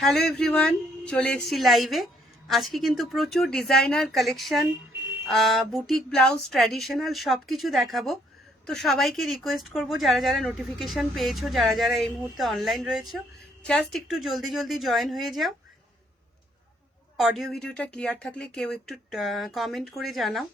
Hello everyone, চলে এসেছি লাইভে। আজকে কিন্তু প্রচুর designer collection, boutique blouse, traditional সব কিছু দেখাবো। তো সবাইকে রিকোয়েস্ট করব, যারা যারা নোটিফিকেশন পেয়েছো, যারা যারা এই মুহূর্তে অনলাইন রয়েছে, জাস্ট একটু জলদি জলদি জয়েন হয়ে যাও। অডিও ভিডিওটা ক্লিয়ার থাকলে কেউ একটু কমেন্ট করে জানাও।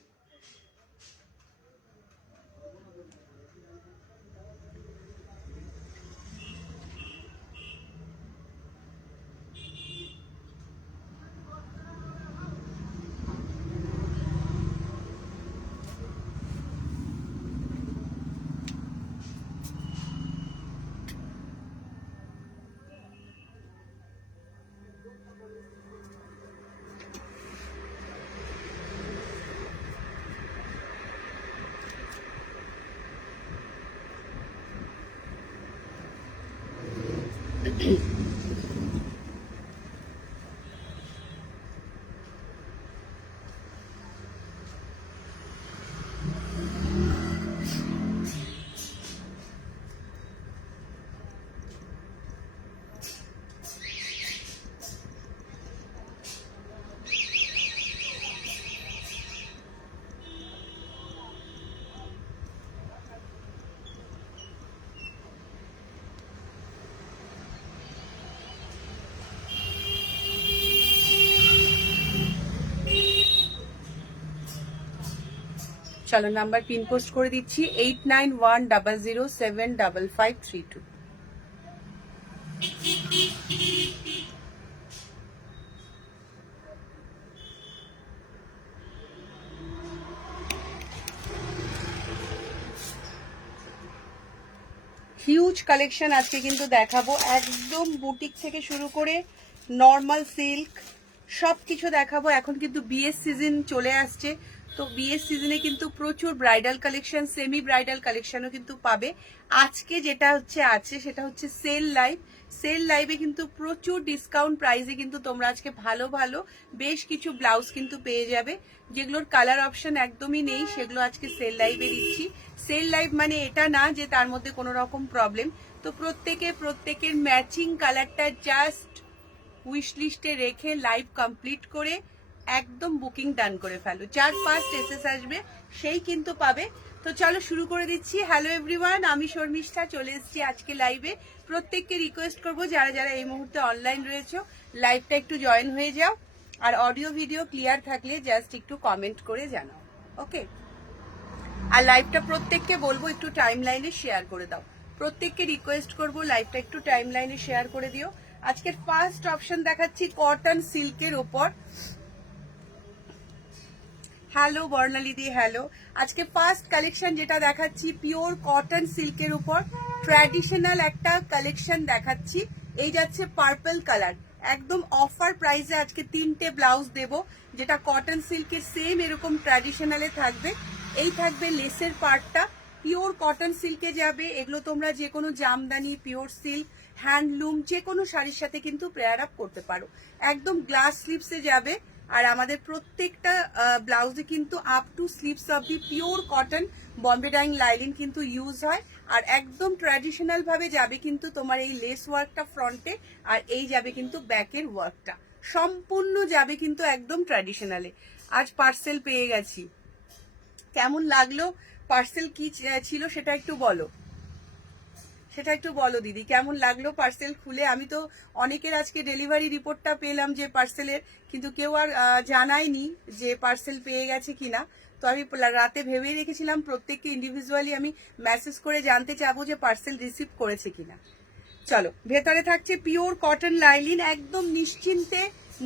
চলো নাম্বার পিন পোস্ট করে দিচ্ছি 8910075532। হিউজ কালেকশন আজকে কিন্তু দেখাবো, একদম বুটিক থেকে শুরু করে নর্মাল সিল্ক সব কিছু দেখাবো। এখন কিন্তু বিয়ের সিজন চলে আসছে, তো বিয়ের সিজনে কিন্তু প্রচুর ব্রাইডাল কালেকশন, সেমি ব্রাইডাল কালেকশনও কিন্তু পাবে। আজকে যেটা আছে সেটা হচ্ছে সেল লাইভ। সেল লাইভে কিন্তু প্রচুর ডিসকাউন্ট প্রাইসে কিন্তু তোমরা আজকে ভালো ভালো বেশ কিছু ব্লাউজ কিন্তু পেয়ে যাবে, যেগুলোর কালার অপশন একদমই নেই, সেগুলো আজকে সেল লাইভে দিচ্ছি। সেল লাইভ মানে এটা না যে তার মধ্যে কোনো রকম প্রবলেম। তো প্রত্যেকের ম্যাচিং কালারটা জাস্ট উইশ লিস্টে রেখে লাইভ কমপ্লিট করে একদম বুকিং ডান করে ফেলো। যার ফার্স্ট এসএস আসবে সেই কিন্তু পাবে। তো চলো শুরু করে দিচ্ছি। হ্যালো এভরিওয়ান, আমি শর্মিষ্ঠা চলে এসেছি আজকে লাইভে। প্রত্যেককে রিকোয়েস্ট করব, যারা যারা এই মুহূর্তে অনলাইন রয়েছে, লাইভটা একটু জয়েন হয়ে যাও। আর অডিও ভিডিও ক্লিয়ার থাকলে জাস্ট একটু কমেন্ট করে জানাও, ওকে? আর লাইভটা প্রত্যেককে বলবো একটু টাইম লাইনে শেয়ার করে দাও। প্রত্যেককে রিকোয়েস্ট করব লাইভটা একটু টাইম লাইনে শেয়ার করে দিও। আজকের ফার্স্ট অপশন দেখাচ্ছি কটন সিল্কের ওপর। হ্যালো বর্ণালিদি, হ্যালো। আজকে ফার্স্ট কালেকশন যেটা দেখাচ্ছি পিওর কটন সিল্কের উপর ট্র্যাডিশনাল একটা কালেকশন দেখাচ্ছি। এই যাচ্ছে পার্পল কালার, একদম অফার প্রাইসে আজকে 3টে ব্লাউজ দেব, যেটা কটন সিল্কের সেম এরকম ট্র্যাডিশনালে থাকবে। এই থাকবে লেসের পার্টটা, পিওর কটন সিল্কে যাবে। এগুলো তোমরা যে কোনো জামদানি, পিওর সিল্ক, হ্যান্ডলুম যে কোনো শাড়ির সাথে কিন্তু পেয়ার আপ করতে পারো। একদম গ্লাস স্লিপসে যাবে। আর আমাদের প্রত্যেকটা ব্লাউজে কিন্তু আপ টু স্লিপস অবধি pure cotton Bombay dyeing lining কিন্তু ইউজ হয়। আর একদম ট্র্যাডিশনাল ভাবে যাবে কিন্তু তোমার এই লেস ওয়ার্কটা ফ্রন্টে, আর এই যাবে কিন্তু ব্যাকের ওয়ার্কটা সম্পূর্ণ যাবে কিন্তু একদম ট্র্যাডিশনালে। আজ পার্সেল পেয়ে গেছি, কেমন লাগলো? পার্সেল কি ছিল সেটা একটু বলো, সেটা একটু বলো দিদি, কেমন লাগলো পার্সেল খুলে? আমি তো অনেকের আজকে ডেলিভারি রিপোর্টটা পেলাম যে পার্সেলের, কিন্তু কেউ আর জানায়নি যে পার্সেল পেয়ে গেছে কিনা। তো আমি রাতে ভেবেই রেখেছিলাম প্রত্যেককে ইন্ডিভিজুয়ালি আমি মেসেজ করে জানতে চাবো যে পার্সেল রিসিভ করেছে কিনা। চলো, ভেতরে থাকছে পিওর কটন লাইলিন, একদম নিশ্চিন্তে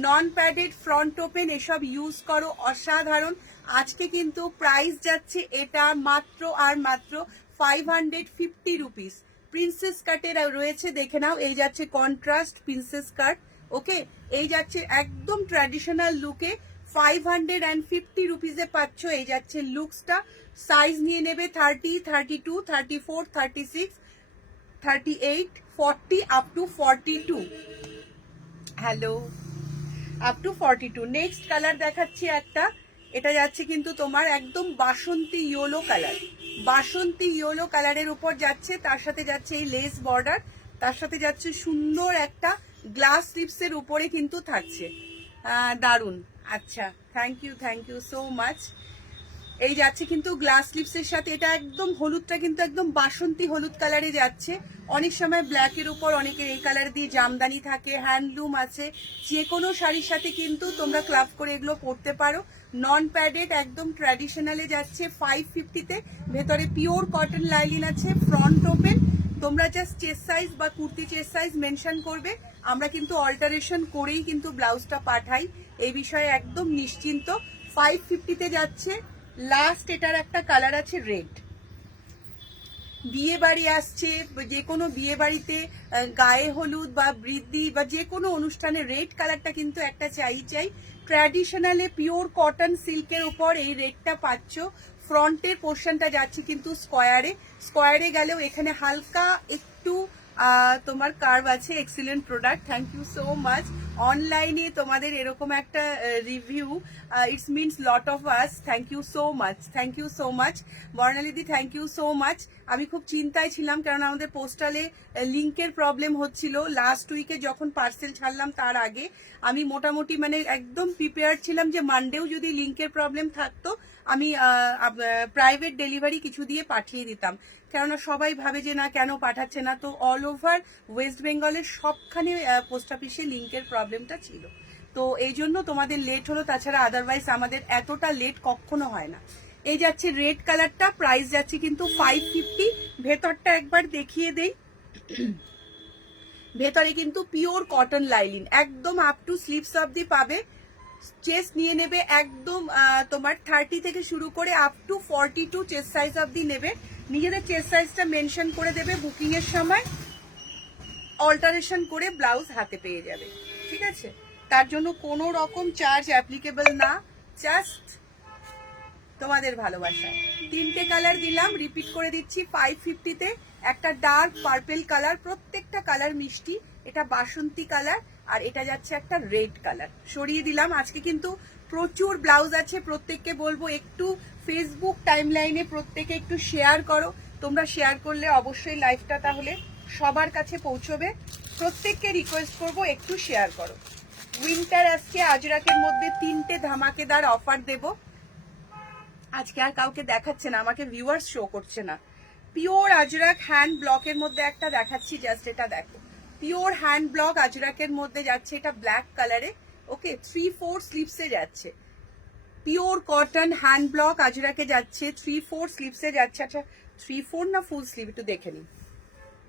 নন প্যাডেড ফ্রন্ট ওপেন এসব ইউজ করো, অসাধারণ। আজকে কিন্তু প্রাইস যাচ্ছে এটা মাত্র আর মাত্র 550 রুপিস। প্রিন্সেস কাটের রয়েছে, দেখে নাও। এই যাচ্ছে কন্ট্রাস্ট প্রিন্সেস কাট, ওকে? এই যাচ্ছে একদম ট্র্যাডিশনাল লুকে 550 রুপিসে পাচ্ছ। এই যাচ্ছে লুকসটা। সাইজ নিয়ে নেবে 30, 32, 34, 36, 38, 40 up to 42। Hello, up to 42। Next colour দেখাচ্ছি একটা, এটা যাচ্ছে কিন্তু তোমার একদম বাসন্তী ইয়েলো কালার। বাসন্তী ইয়েলো কালারের উপর যাচ্ছে, তার সাথে যাচ্ছে এই লেস বর্ডার, তার সাথে যাচ্ছে সুন্দর একটা গ্লাস স্লিপসের উপরে কিন্তু থাকছে, দারুন। আচ্ছা, থ্যাংক ইউ সো মাচ। এই যাচ্ছে কিন্তু গ্লাস স্লিপসের সাথে, এটা একদম হলুদটা কিন্তু একদম বাসন্তী হলুদ কালারে যাচ্ছে। অনেক সময় ব্ল্যাকের উপর অনেকের এই কালার দিয়ে জামদানি থাকে, হ্যান্ডলুম আছে, যে কোনো শাড়ির সাথে কিন্তু তোমরা ক্লাব করে এগুলো পরতে পারো। নন প্যাডেড, একদম ট্র্যাডিশনালে যাচ্ছে 550-তে। ভেতরে পিওর কটন লাইলিন আছে, ফ্রন্ট ওপেন। তোমরা জাস্ট চেস্ট সাইজ বা কুর্তি চেস্ট সাইজ মেনশন করবে, আমরা কিন্তু অল্টারেশন করেই কিন্তু ব্লাউজটা পাঠাই, এই বিষয়ে একদম নিশ্চিন্ত। 550-তে যাচ্ছে। লাস্ট এটার একটা কালার আছে রেড। বিয়ে বাড়ি আসছে, যে কোনো বিয়ে বাড়িতে গায়ে হলুদ বা বৃদ্ধি বা যে কোনো অনুষ্ঠানে রেড কালারটা কিন্তু একটা চাই। ট্র্যাডিশনালে পিওর কটন সিল্কের উপর এই রেডটা পাচ্ছ। ফ্রন্টের পোর্শনটা যাচ্ছে কিন্তু স্কোয়ারে গেলেও এখানে হালকা একটু তোমার কার্ভ আছে। Excellent product, thank you so much. অনলাইনে তোমাদের এরকম একটা review, it's means lot of us. Thank you so much বর্ণালীদি, থ্যাংক ইউ সো মাচ। আমি খুব চিন্তায় ছিলাম, কারণ আমাদের পোস্টালে লিঙ্কের প্রবলেম হচ্ছিল। লাস্ট উইকে যখন পার্সেল ছাড়লাম তার আগে আমি মোটামুটি মানে একদম প্রিপেয়ার ছিলাম যে মানডেও যদি লিঙ্কের প্রবলেম থাকতো আমি প্রাইভেট ডেলিভারি কিছু দিয়ে পাঠিয়ে দিতাম, কেননা সবাই ভাবে যে না কেন পাঠাচ্ছে না। তো অল ওভার ওয়েস্ট বেঙ্গলের সবখানে পোস্ট অফিসে লিঙ্কের প্রবলেমটা ছিল, তো এই জন্য তোমাদের লেট হলো। তাছাড়া আদারওয়াইজ আমাদের এতটা লেট কখনো হয় না। এই যাচ্ছে রেড কালারটা, প্রাইস যাচ্ছে কিন্তু 550। ভেতরটা একবার দেখিয়ে দেই। ভেতরে কিন্তু পিওর কটন লাইলিন, একদম আপ টু স্লিভস অবধি পাবে। চেস্ট নিয়ে নেবে একদম তোমার 30 থেকে শুরু করে আপ টু 42 চেস্ট সাইজ অবধি নেবে। নিজেদের চেস্ট সাইজটা মেনশন করে দেবে, বুকিং এর সময় অল্টারেশন করে ব্লাউজ হাতে পেয়ে যাবে, ঠিক আছে? তার জন্য কোনো রকম চার্জ অ্যাপ্লিকেবল না, জাস্ট তোমাদের ভালোবাসা। 3টে কালার দিলাম, রিপিট করে দিচ্ছি। 550-তে একটা ডার্ক পার্পেল কালার, প্রত্যেকটা কালার মিষ্টি। এটা বাসন্তী কালার, আর এটা যাচ্ছে একটা রেড কালার। সরিয়ে দিলাম। আজকে কিন্তু প্রচুর ব্লাউজ আছে, প্রত্যেককে বলবো একটু ফেসবুক টাইমলাইনে প্রত্যেকে একটু শেয়ার করো। তোমরা শেয়ার করলে অবশ্যই লাইভটা তাহলে সবার কাছে পৌঁছবে। প্রত্যেককে রিকোয়েস্ট করবো একটু শেয়ার করো। উইন্টার আজকে আজরাকের মধ্যে 3টে ধামাকেদার অফার দেবো। আজকে আর কাউকে দেখাচ্ছে না, আমাকে ভিউয়ার্স শো করছে না। পিওর আজরাক হ্যান্ড ব্লকের মধ্যে একটা দেখাচ্ছি, জাস্ট এটা দেখো। পিওর হ্যান্ড ব্লক আজরাকের মধ্যে যাচ্ছে, এটা ব্ল্যাক কালারে। ওকে, 3/4 স্লিভসে যাচ্ছে। পিওর কটন হ্যান্ড ব্লক আজরাকে যাচ্ছে, 3/4 স্লিভসে যাচ্ছে। আচ্ছা 3/4 না ফুল স্লিভ একটু দেখে নিন।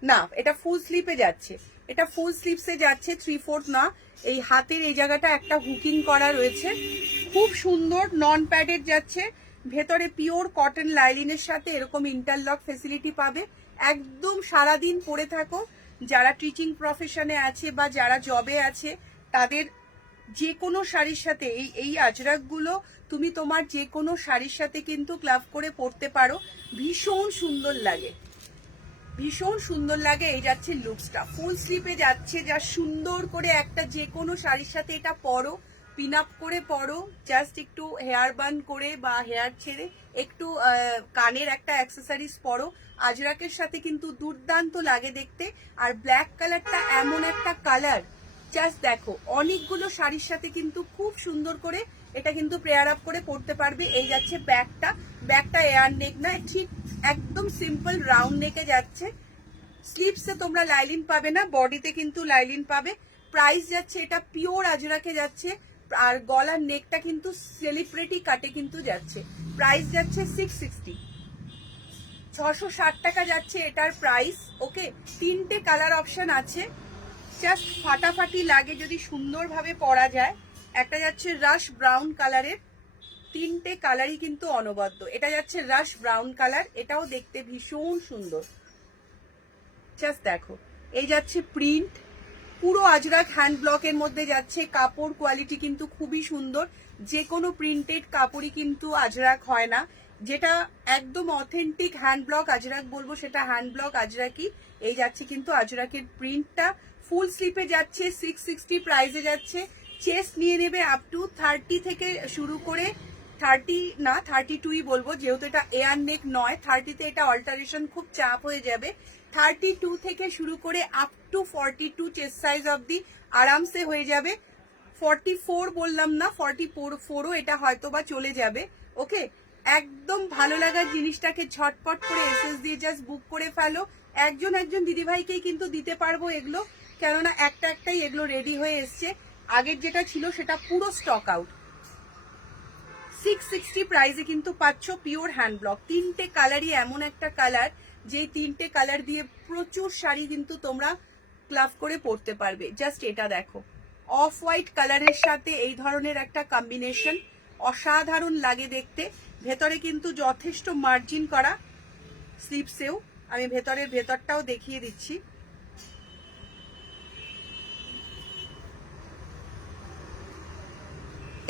না, এটা ফুল স্লিপে যাচ্ছে, এটা ফুল স্লিভসে যাচ্ছে, 3/4 না। এই হাতের এই জায়গাটা একটা হুকিং করা রয়েছে, খুব সুন্দর। নন প্যাডেড যাচ্ছে, ভেতরে পিওর কটন লাইলিনের সাথে এরকম ইন্টারলক ফেসিলিটি পাবে। একদম সারাদিন পরে থাকো, যারা টিচিং প্রফেশনে আছে বা যারা জবে আছে তাদের যে কোনো শাড়ির সাথে এই আজরাকগুলো তুমি তোমার যে কোনো শাড়ির সাথে কিন্তু ক্লাব করে পরতে পারো। ভীষণ সুন্দর লাগে, ভীষণ সুন্দর লাগে। এই যাচ্ছে লুকসটা, ফুল স্লিপে যাচ্ছে, যা সুন্দর করে একটা যে কোনো শাড়ির সাথে এটা পরো, পিন আপ করে পরো, জাস্ট একটু হেয়ার বান করে বা হেয়ার ছেড়ে একটু কানের একটা অ্যাক্সেসরিজ পরো। আজরাকের সাথে কিন্তু দুর্দান্ত লাগে দেখতে। আর ব্ল্যাক কালারটা এমন একটা কালার, জাস্ট দেখো, অনেকগুলো শাড়ির সাথে কিন্তু খুব সুন্দর করে এটা কিন্তু পেয়ার আপ করে পরতে পারবে। এই যাচ্ছে ব্যাকটা এয়ার নেক না, ঠিক একদম সিম্পল রাউন্ড নেকে যাচ্ছে। স্লিভসে তোমরা লাইলিন পাবে না, বডিতে কিন্তু লাইলিন পাবে। প্রাইস যাচ্ছে, এটা পিওর আজরাকে যাচ্ছে, আর গলার নেকটা কিন্তু সেলিব্রিটি কাটে কিন্তু যাচ্ছে। প্রাইস যাচ্ছে 660, 660 টাকা যাচ্ছে এটার প্রাইস। ওকে, 3টে কালার অপশন আছে, জাস্ট ফাটাফাটি লাগে যদি সুন্দরভাবে পরা যায়। একটা যাচ্ছে রাশ ব্রাউন কালারের, 3টে কালারই কিন্তু অনবদ্য। এটা যাচ্ছে রাশ ব্রাউন কালার, এটাও দেখতে ভীষণ সুন্দর, জাস্ট দেখো। এই যাচ্ছে প্রিন্ট, পুরো আজরাক হ্যান্ড ব্লকের মধ্যে যাচ্ছে। কাপড় কোয়ালিটি কিন্তু খুবই সুন্দর, যে কোনো প্রিন্টেড কাপড়ই কিন্তু আজরাক হয় না। যেটা একদম অথেন্টিক হ্যান্ড ব্লক আজরাক বলবো সেটা হ্যান্ড ব্লক আজরাকই। এই যাচ্ছে কিন্তু আজরাকের প্রিন্টটা, ফুল স্লিপে যাচ্ছে, 660 প্রাইসে যাচ্ছে। চেস্ট নিয়ে নেবে আপ টু 30 থেকে শুরু করে 30 না 32ই বলবো, যেহেতু এটা এয়ার নেক নয়। 30তে এটা অল্টারেশন খুব চাপ হয়ে যাবে। 32 থেকে শুরু করে আপ টু 42 চেস্ট সাইজ অবধি আরামসে হয়ে যাবে। 44 বললাম না, 44ও এটা হয়তো বা চলে যাবে। ওকে, একদম ভালো লাগার জিনিসটাকে ঝটপট করে এসএস দিয়ে জাস্ট বুক করে ফেলো। একজন দিদিভাইকেই কিন্তু দিতে পারবো এগুলো, কেননা একটাই এগুলো রেডি হয়ে এসছে। আগের যেটা ছিল সেটা পুরো স্টক আউট। 660 প্রাইসে কিন্তু পাচ্ছ পিওর হ্যান্ড ব্লক। 3টে কালারই এমন একটা কালার, যেই 3টে কালার দিয়ে প্রচুর শাড়ি কিন্তু তোমরা ক্লাব করে পরতে পারবে। জাস্ট এটা দেখো, অফ হোয়াইট কালারের সাথে এই ধরনের একটা কম্বিনেশন অসাধারণ লাগে দেখতে। ভেতরে কিন্তু যথেষ্ট মার্জিন করা, স্লিপসেও আমি ভেতরটাও দেখিয়ে দিচ্ছি।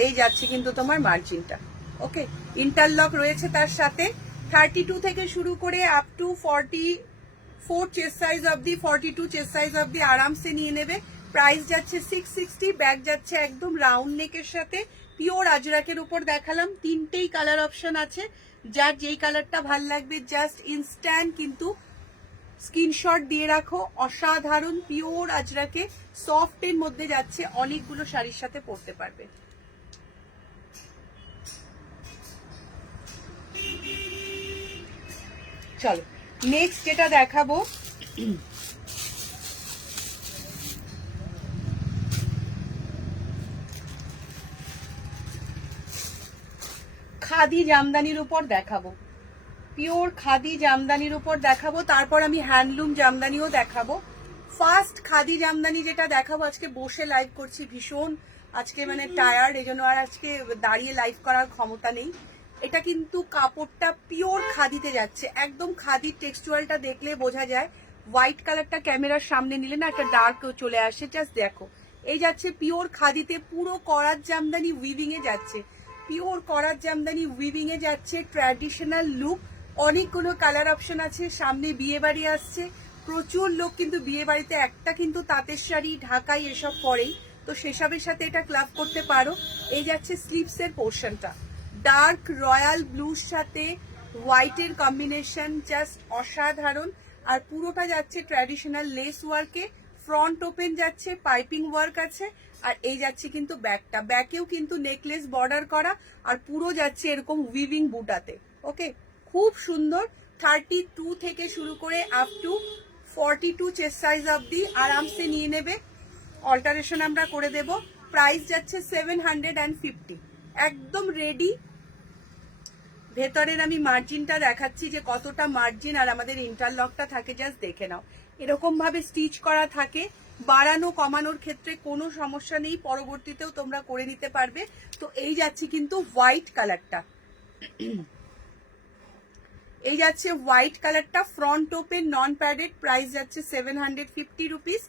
এই যাচ্ছে কিন্তু তোমার মার্জিনটা। ওকে, ইন্টারলক রয়েছে তার সাথে। 32 থেকে শুরু করে আপ টু 44 চেস্ট সাইজ অবধি, 42 চেস্ট সাইজ অবধি আরামসে নিয়ে নেবে। প্রাইস যাচ্ছে 660। ব্যাগ যাচ্ছে একদম রাউন্ড নেকের সাথে, পিওর আজরাকের উপর দেখালাম। 3টেই কালার অপশন আছে, যার যেই কালারটা ভাল লাগবে জাস্ট ইনস্ট্যান্ট কিন্তু স্ক্রিনশট দিয়ে রাখো। অসাধারণ পিওর আজরাকে, সফটের মধ্যে যাচ্ছে, অনেকগুলো শাড়ির সাথে পরতে পারবে। চলো নেক্সট যেটা দেখাবো, খাদি জামদানির উপর দেখাবো, পিওর খাদি জামদানির উপর দেখাবো। তারপর আমি হ্যান্ডলুম জামদানিও দেখাবো। ফার্স্ট খাদি জামদানি যেটা দেখাবো, আজকে বসে লাইভ করছি, ভীষণ আজকে মানে টায়ার্ড, এই জন্য আর আজকে দাঁড়িয়ে লাইভ করার ক্ষমতা নেই। এটা কিন্তু কাপড়টা পিওর খাদিতে যাচ্ছে, একদম খাদির টেক্সচুয়ালটা দেখলে বোঝা যায়। হোয়াইট কালারটা ক্যামেরার সামনে নিলে না একটা ডার্ক চলে আসে, জাস্ট দেখো। এই যাচ্ছে পিওর খাদিতে, পুরো করাত জামদানি উইভিং এ যাচ্ছে, পিওর করাত জামদানি উইভিং এ যাচ্ছে। ট্র্যাডিশনাল লুক, অনেকগুলো কালার অপশন আছে। সামনে বিয়ে বাড়ি আসছে, প্রচুর লোক কিন্তু বিয়ে বাড়িতে একটা কিন্তু তাঁতের শাড়ি, ঢাকাই এসব পরেই, তো সেসবের সাথে এটা ক্লাব করতে পারো। এই যাচ্ছে স্লিভসের পোর্শনটা, ডার্ক রয়্যাল ব্লুর সাথে হোয়াইটের কম্বিনেশন, জাস্ট অসাধারণ। আর পুরোটা যাচ্ছে ট্র্যাডিশনাল লেস ওয়ার্কে, ফ্রন্ট ওপেন যাচ্ছে, পাইপিং ওয়ার্ক আছে। আর এই যাচ্ছে কিন্তু ব্যাকটা, ব্যাকেও কিন্তু নেকলেস বর্ডার করা, আর পুরো যাচ্ছে এরকম উইভিং বুটাতে। ওকে, খুব সুন্দর। 32 থেকে শুরু করে আপ টু 42 চেস্ট সাইজ অবধি আরামসে নিয়ে নেবে। অল্টারেশন আমরা করে দেব। প্রাইস যাচ্ছে 750, একদম রেডি। ভেতরের আমি মার্জিনটা দেখাচ্ছি যে কতটা মার্জিন আর আমাদের ইন্টারলকটা থাকে, জাস্ট দেখে নাও। এরকম ভাবে স্টিচ করা থাকে, বাড়ানো কমানোর ক্ষেত্রে কোনো সমস্যা নেই, পরবর্তীতেও তোমরা করে নিতে পারবে। তো এই যাচ্ছে কিন্তু হোয়াইট কালারটা, এই যাচ্ছে হোয়াইট কালারটা, ফ্রন্ট ওপেন নন প্যাডেড। প্রাইস যাচ্ছে 750 রুপিস।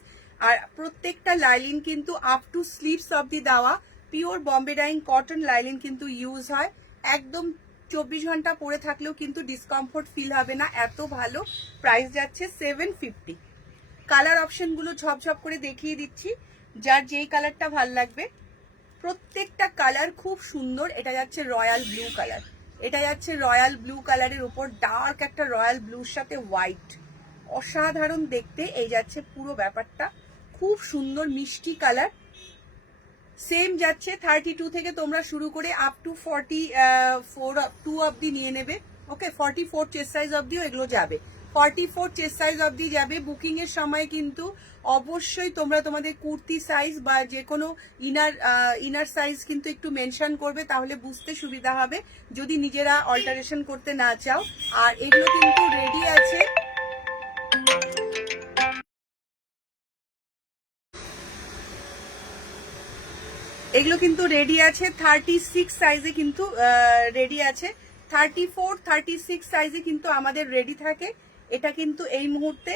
আর প্রত্যেকটা লাইলিন কিন্তু আপ টু স্লিভস অবধি দেওয়া, pure Bombay dyeing cotton lining কিন্তু ইউজ হয়। একদম 24 ঘন্টা পরে থাকলেও কিন্তু ডিসকমফোর্ট ফিল হবে না, এত ভালো। প্রাইস যাচ্ছে 750। কালার অপশনগুলো ঝপঝপ করে দেখিয়ে দিচ্ছি, যার যেই কালারটা ভাল লাগবে। প্রত্যেকটা কালার খুব সুন্দর। এটা যাচ্ছে রয়্যাল ব্লু কালার, এটা যাচ্ছে রয়্যাল ব্লু কালারের উপর ডার্ক একটা রয়্যাল ব্লুর সাথে হোয়াইট, অসাধারণ দেখতে। এই যাচ্ছে পুরো ব্যাপারটা, খুব সুন্দর মিষ্টি কালার। সেম যাচ্ছে 32 থেকে তোমরা শুরু করে আপ টু 42 অবধি নিয়ে নেবে। ওকে, 44 চেস্ট সাইজ অবধিও এগুলো যাবে, 44 চেস্ট সাইজ অবধি যাবে। বুকিং এর সময় কিন্তু অবশ্যই তোমরা তোমাদের কুর্তি সাইজ বা যে কোনো ইনার সাইজ কিন্তু একটু মেনশন করবে, তাহলে বুঝতে সুবিধা হবে যদি নিজেরা অল্টারেশন করতে না চাও। আর এগুলো কিন্তু রেডি আছে, এগুলো কিন্তু রেডি আছে 36 সাইজে, কিন্তু রেডি আছে। 34 36 সাইজে কিন্তু আমাদের রেডি থাকে। এটা কিন্তু এই মুহূর্তে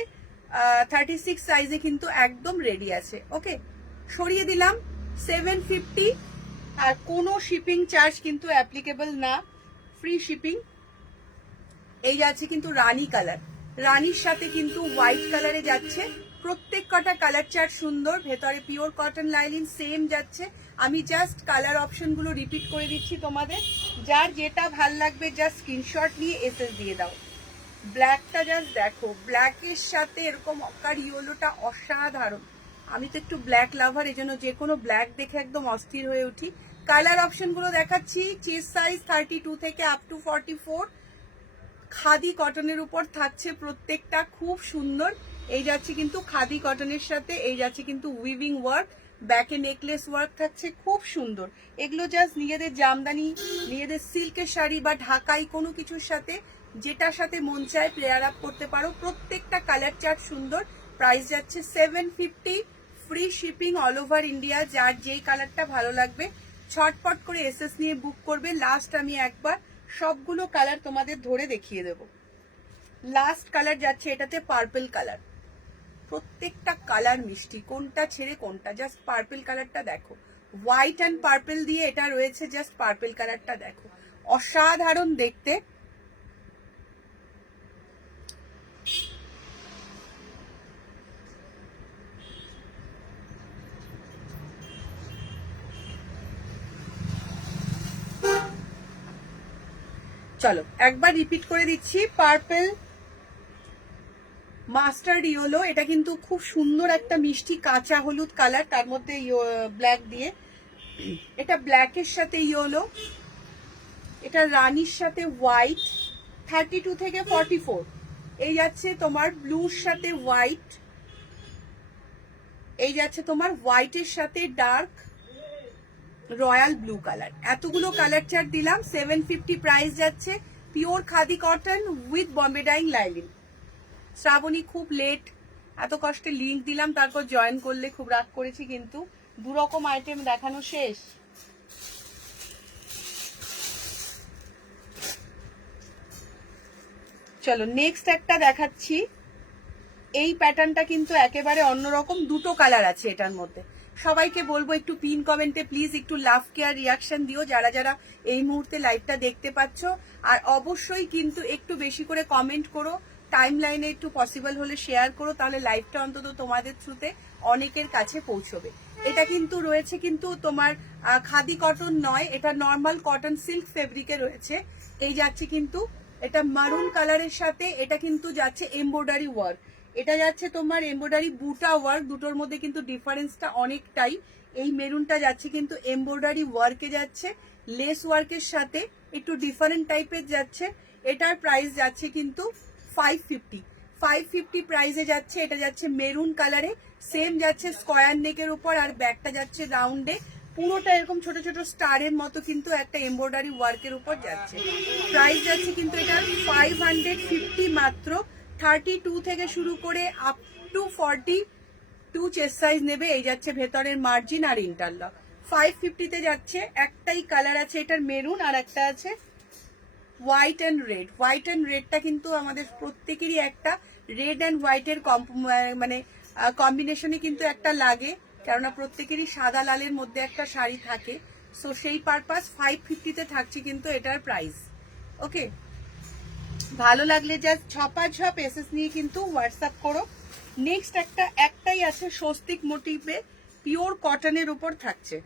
36 সাইজে কিন্তু একদম রেডি আছে। ওকে, সরিয়ে দিলাম 750। আর কোনো শিপিং চার্জ কিন্তু অ্যাপ্লিকেবল না, ফ্রি শিপিং। এই যাচ্ছে কিন্তু রানী কালার, রানীর সাথে কিন্তু হোয়াইট কালারে যাচ্ছে। প্রত্যেক কটা কালার চার্ট সুন্দর, ভেতরে পিওর কটন লাইনিং সেম যাচ্ছে। আমি জাস্ট কালার অপশনগুলো রিপিট করে দিচ্ছি তোমাদের। যার যেটা ভাল লাগবে জাস্ট স্ক্রিনশট নিয়ে এসএস দিয়ে দাও। ব্ল্যাকটা জাস্ট দেখো, ব্ল্যাকের সাথে এরকম অকার ইয়েলোটা অসাধারণ। আমি তো একটু ব্ল্যাক লাভার, এই জন্য যে কোনো ব্ল্যাক দেখে একদম অস্থির হয়ে উঠি। কালার অপশনগুলো দেখাচ্ছি। চেস্ট সাইজ 32 থেকে আপ টু 44। খাদি কটনের উপর থাকছে প্রত্যেকটা, খুব সুন্দর। এই যাচ্ছে কিন্তু খাদি কটনের সাথে, এই যাচ্ছে কিন্তু উইভিং ওয়ার্ক, ব্যাকে নেকলেস ওয়ার্ক থাকছে, খুব সুন্দর। এগুলো জাস্ট নিজেদের জামদানি, নিজেদের সিল্কের শাড়ি বা ঢাকাই কোনো কিছুর সাথে, যেটার সাথে মন চায় প্লেয়ার আপ করতে পারো। প্রত্যেকটা কালার চার্ট সুন্দর। প্রাইস যাচ্ছে 750, free shipping all over India. যার যেই কালারটা ভালো লাগবে ছটপট করে এসএস নিয়ে বুক করবে। লাস্ট আমি একবার সবগুলো কালার তোমাদের ধরে দেখিয়ে দেব। লাস্ট কালার যাচ্ছে এটাতে পার্পল কালার। প্রত্যেকটা কালার মিষ্টি, কোনটা ছেড়ে কোনটা। জাস্ট পার্পল কালারটা দেখো, হোয়াইট অ্যান্ড পার্পল দিয়ে এটা রয়েছে। জাস্ট পার্পল কালারটা দেখো, অসাধারণ দেখতে। চলো একবার রিপিট করে দিচ্ছি। পার্পল মাস্টার্ড ইয়েলো, এটা কিন্তু খুব সুন্দর একটা মিষ্টি কাঁচা হলুদ কালার, তার মধ্যে ব্ল্যাক দিয়ে। এটা ব্ল্যাকের সাথে ইয়েলো, এটা রানির সাথে হোয়াইট। 32 থেকে 44। এই যাচ্ছে তোমার ব্লুর সাথে হোয়াইট, এই যাচ্ছে তোমার হোয়াইটের সাথে ডার্ক রয়্যাল ব্লু কালার। এতগুলো কালার চার্ট দিলাম। 750 প্রাইস যাচ্ছে। Pure khadi cotton with Bombay dyeing lining. Shraboni খুব লেট, এত কষ্টে লিংক দিলাম, তারপর জয়েন করলে খুব রাগ করেছি, কিন্তু দুরকম আইটেম দেখানো শেষ। চলো নেক্সট একটা দেখাচ্ছি। এই প্যাটার্নটা কিন্তু একেবারে অন্যরকম, দুটো কালার আছে এটার মধ্যে। সবাইকে বলবো একটু পিন কমেন্টে প্লিজ একটু লাভ কেয়ার রিয়াকশন দিও, যারা যারা এই মুহূর্তে লাইভটা দেখতে পাচ্ছ। আর অবশ্যই কিন্তু একটু বেশি করে কমেন্ট করো, টাইম লাইনে একটু পসিবল হলে শেয়ার করো, তাহলে লাইভটা অন্তত তোমাদের থ্রুতে অনেকের কাছে পৌঁছবে। এটা কিন্তু রয়েছে কিন্তু তোমার খাদি কটন নয়, এটা নর্মাল কটন সিল্ক ফেব্রিকে রয়েছে। এই যাচ্ছে কিন্তু এটা মারুন কালারের সাথে, এটা কিন্তু যাচ্ছে এমব্রয়ডারি ওয়ার্ক, এটা যাচ্ছে তোমার এমব্রয়ডারি বুটা ওয়ার্ক। দুটোর মধ্যে কিন্তু ডিফারেন্সটা অনেকটাই। এই মেরুনটা যাচ্ছে কিন্তু এমব্রয়ডারি ওয়ার্কে যাচ্ছে, লেস ওয়ার্কের সাথে একটু ডিফারেন্ট টাইপের যাচ্ছে। এটার প্রাইস যাচ্ছে কিন্তু 550 প্রাইসে যাচ্ছে। এটা যাচ্ছে মেরুন কালারে, সেম যাচ্ছে স্কোয়ার নেকের উপর, আর ব্যাকটা যাচ্ছে রাউন্ডে। পুরোটা এরকম ছোট ছোট স্টারের মতো কিন্তু একটা এমব্রয়ডারি ওয়ার্কের উপর যাচ্ছে। প্রাইস যাচ্ছে কিন্তু এটা 550 মাত্র। 32 থেকে শুরু করে আপ টু 42 চেস্ট সাইজ নেবে। এই যাচ্ছে ভেতরের মার্জিন আর ইন্টারলক। 550 তে যাচ্ছে। একটাই কালার আছে এটার মেরুন, আর একটা আছে white and red. White and রেডটা কিন্তু আমাদের প্রত্যেকেরই একটা রেড অ্যান্ড হোয়াইটের মানে কম্বিনেশনে কিন্তু একটা লাগে, কেননা প্রত্যেকেরই সাদা লালের মধ্যে একটা শাড়ি থাকে। সো সেই পারপাস 550 তে থাকছে কিন্তু এটার প্রাইস। ওকে, ভালো লাগলে জাস্ট ঝপাঝপ এসএস নিয়ে কিন্তু হোয়াটসঅ্যাপ করো। নেক্সট একটাই আছে স্বস্তিক মোটিভে, পিওর কটনের উপর থাকছে।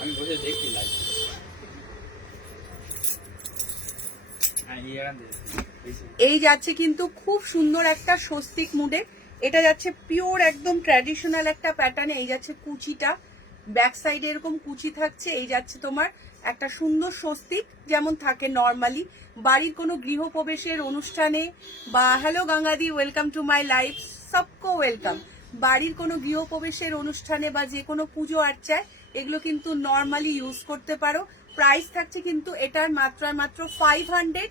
আমি বসে দেখি লাইভ। এই যাচ্ছে কিন্তু খুব সুন্দর একটা স্বস্তিক মুডে, এটা যাচ্ছে পিওর একদম ট্র্যাডিশনাল একটা প্যাটার্নে। এই যাচ্ছে কুচিটা, ব্যাক সাইডে এরকম কুচি থাকছে। এই যাচ্ছে তোমার একটা সুন্দর স্বস্তিক, যেমন থাকে নর্মালি বাড়ির কোনো গৃহপ্রবেশের অনুষ্ঠানে, বা হ্যালো গঙ্গাদি ওয়েলকাম টু মাই লাইফ, সবকো ওয়েলকাম। বাড়ির কোনো গৃহপ্রবেশের অনুষ্ঠানে বা যে কোনো পুজো আর্চায় এগুলো কিন্তু নর্মালি ইউজ করতে পারো। প্রাইস থাকছে কিন্তু এটার মাত্র 500।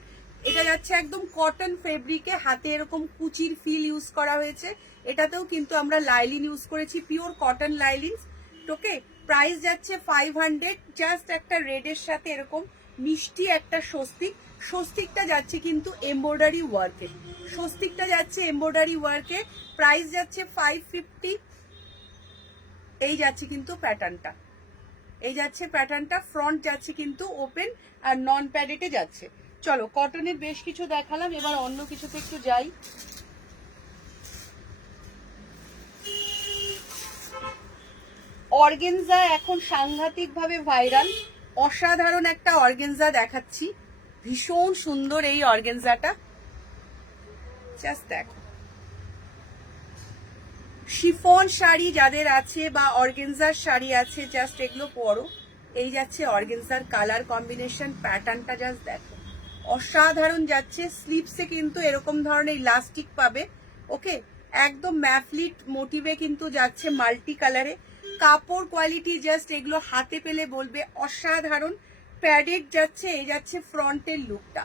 এটা যাচ্ছে একদম কটন ফেব্রিকে, হাতে এরকম কুচির ফিল ইউজ করা হয়েছে। এটাতেও কিন্তু আমরা লাইলিন ইউজ করেছি, পিওর কটন লাইলিন। ওকে, প্রাইস যাচ্ছে 500। জাস্ট একটা রেডের সাথে এরকম মিষ্টি একটা স্বস্তিক। স্বস্তিকটা যাচ্ছে কিন্তু এমব্রয়ডারি ওয়ার্কে, স্বস্তিকটা যাচ্ছে এমব্রয়ডারি ওয়ার্কে। প্রাইস যাচ্ছে 550। এই যাচ্ছে কিন্তু প্যাটার্নটা, এই যাচ্ছে প্যাটার্নটা। ফ্রন্ট যাচ্ছে কিন্তু ওপেন আর নন প্যাডেটে যাচ্ছে। চলো কটনের বেশ কিছু দেখালাম, এবার অন্য কিছুতে একটু যাই। অর্গেনজা এখন সাংঘাতিক ভাবে ভাইরাল, অসাধারণ একটা অর্গেনজা দেখাচ্ছি, ভীষণ সুন্দর এই অর্গেনজাটা, জাস্ট দেখো। শিফন শাড়ি যাদের আছে বা অর্গেনজার শাড়ি আছে, জাস্ট এগুলো পরো। এই যাচ্ছে অর্গেনজার কালার কম্বিনেশন, প্যাটার্নটা জাস্ট দেখো, অসাধারণ যাচ্ছে। স্লিপসে কিন্তু এরকম ধরনের ইলাস্টিক পাবে, ওকে, একদম ম্যাফলিট মোটিভে কিন্তু যাচ্ছে, মাল্টি কালারে। কাপড় কোয়ালিটি জাস্ট এগুলো হাতে পেলে বলবে অসাধারণ। প্যাডেড যাচ্ছে, এই যাচ্ছে ফ্রন্টের লুকটা,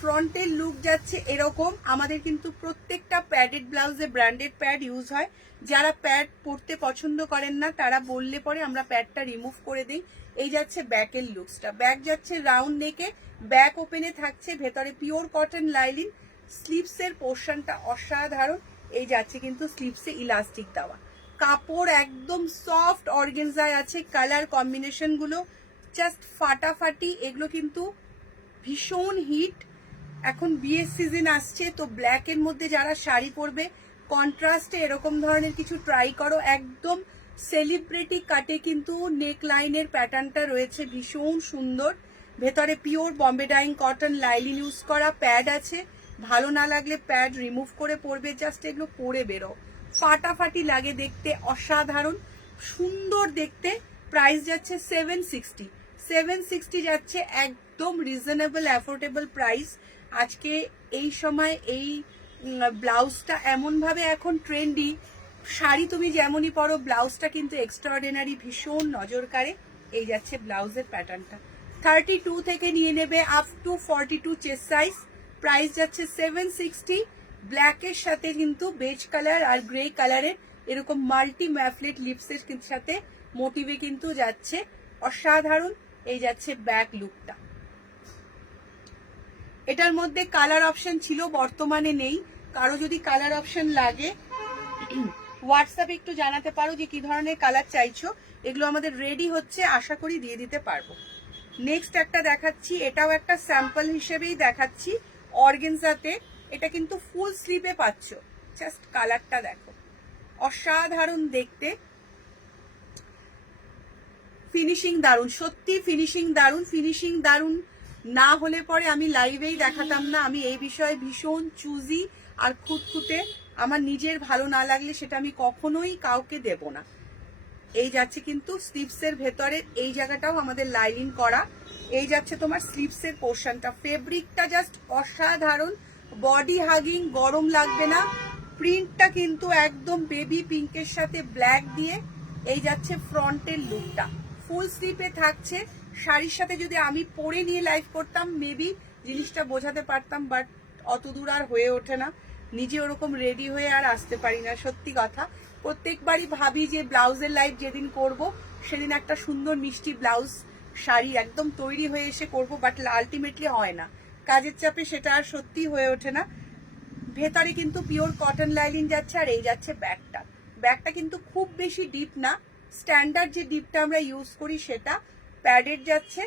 ফ্রন্টের লুক যাচ্ছে এরকম। আমাদের কিন্তু প্রত্যেকটা প্যাডেড ব্লাউজে ব্র্যান্ডেড প্যাড ইউজ হয়। যারা প্যাড পরতে পছন্দ করেন না তারা বললে পরে আমরা প্যাডটা রিমুভ করে দিই। এই যাচ্ছে ব্যাকের লুকসটা, ব্যাক যাচ্ছে রাউন্ড নেকে, ব্যাক ওপেনে থাকছে, ভেতরে পিওর কটন লাইলিন। স্লিভসের পোর্শনটা অসাধারণ, এই যাচ্ছে কিন্তু স্লিভসে ইলাস্টিক দেওয়া, কাপড় একদম সফট অর্গেনজায় আছে। কালার কম্বিনেশন গুলো জাস্ট ফাটাফাটি, এগুলো কিন্তু ভীষণ হিট। এখন বিয়ের সিজন আসছে, তো ব্ল্যাকের মধ্যে যারা শাড়ি পরবে কন্ট্রাস্টে এরকম ধরনের কিছু ট্রাই করো। একদম সেলিব্রিটি কাটে কিন্তু নেক লাইনের প্যাটার্নটা রয়েছে, ভীষণ সুন্দর। ভেতরে pure Bombay dyeing cotton lining use করা, প্যাড আছে, ভালো না লাগলে প্যাড রিমুভ করে পরবে, জাস্ট এগুলো পরে বেরো, ফাটাফাটি লাগে দেখতে, অসাধারণ সুন্দর দেখতে। প্রাইস যাচ্ছে 760, 760 যাচ্ছে, একদম রিজনেবল অ্যাফোর্ডেবল প্রাইস। আজকে এই সময় এই ব্লাউজটা এমন ভাবে এখন ট্রেন্ডি, শাড়ি তুমি যেমনই পরো ব্লাউজটা কিন্তু এক্সট্রাঅর্ডিনারি, ভীষণ নজর কাড়ে। এই যাচ্ছে ব্লাউজের প্যাটার্নটা, 32 থেকে নিয়ে নেবে up to 42 chest size. Price যাচ্ছে 760। ব্ল্যাকের সাথে কিন্তু বেজ কালার আর গ্রে কালারের এরকম মাল্টি ম্যাফলেট লিপসের সাথে মোটিভে কিন্তু যাচ্ছে, অসাধারণ। এই যাচ্ছে ব্যাক লুকটা। এটার মধ্যে কালার অপশন ছিল, বর্তমানে নেই। কারো যদি কালার অপশন লাগে হোয়াটসঅ্যাপে একটু জানাতে পারো যে কি ধরনের কালার চাইছো, এগুলো আমাদের রেডি হচ্ছে, আশা করি দিয়ে দিতে পারবো। নেক্সট একটা দেখাচ্ছি, এটাও একটা স্যাম্পল হিসেবেই দেখাচ্ছি, অর্গেনজাতে। এটা কিন্তু ফুল স্লিভে পাচ্ছ, জাস্ট কালারটা দেখো, অসাধারণ দেখতে, ফিনিশিং দারুন, সত্যি ফিনিশিং দারুন। ফিনিশিং দারুন না হলে পরে আমি লাইভেই দেখাতাম না। আমি এই বিষয়ে ভীষণ চুজি আর খুঁতখুঁতে, আমার নিজের ভালো না লাগলে সেটা আমি কখনোই কাউকে দেব না। এই যাচ্ছে কিন্তু স্লিভসের ভেতরে এই জায়গাটাও আমাদের লাইলিন করা। এই যাচ্ছে তোমার স্লিভসের পোর্শনটা, ফেব্রিকটা জাস্ট অসাধারণ, বডি হাগিং, গরম লাগবে না। প্রিন্টটা কিন্তু একদম বেবি পিঙ্কের সাথে ব্ল্যাক দিয়ে। এই যাচ্ছে ফ্রন্টের লুকটা, ফুল স্লিভে থাকছে। শাড়ির সাথে যদি আমি পরে নিয়ে লাইভ করতাম মেবি জিনিসটা বোঝাতে পারতাম, বাট অত দূর আর হয়ে ওঠে না, নিজে ওরকম রেডি হয়ে আর আসতে পারি না, সত্যি কথা। প্রত্যেকবারই ভাবি যে ব্লাউজের লাইভ যেদিন করব সেদিন একটা সুন্দর মিষ্টি ব্লাউজ শাড়ি একদম তৈরি হয়ে এসে করবো, বাট আলটিমেটলি হয় না, কাজের চাপে সেটা আর সত্যি হয়ে ওঠে না। ভেতরে কিন্তু পিওর কটন লাইলিন যাচ্ছে। আর এই যাচ্ছে ব্যাগটা, ব্যাগটা কিন্তু খুব বেশি ডিপ না, স্ট্যান্ডার্ড যে ডিপটা আমরা ইউজ করি সেটা। প্যাডেড যাচ্ছে,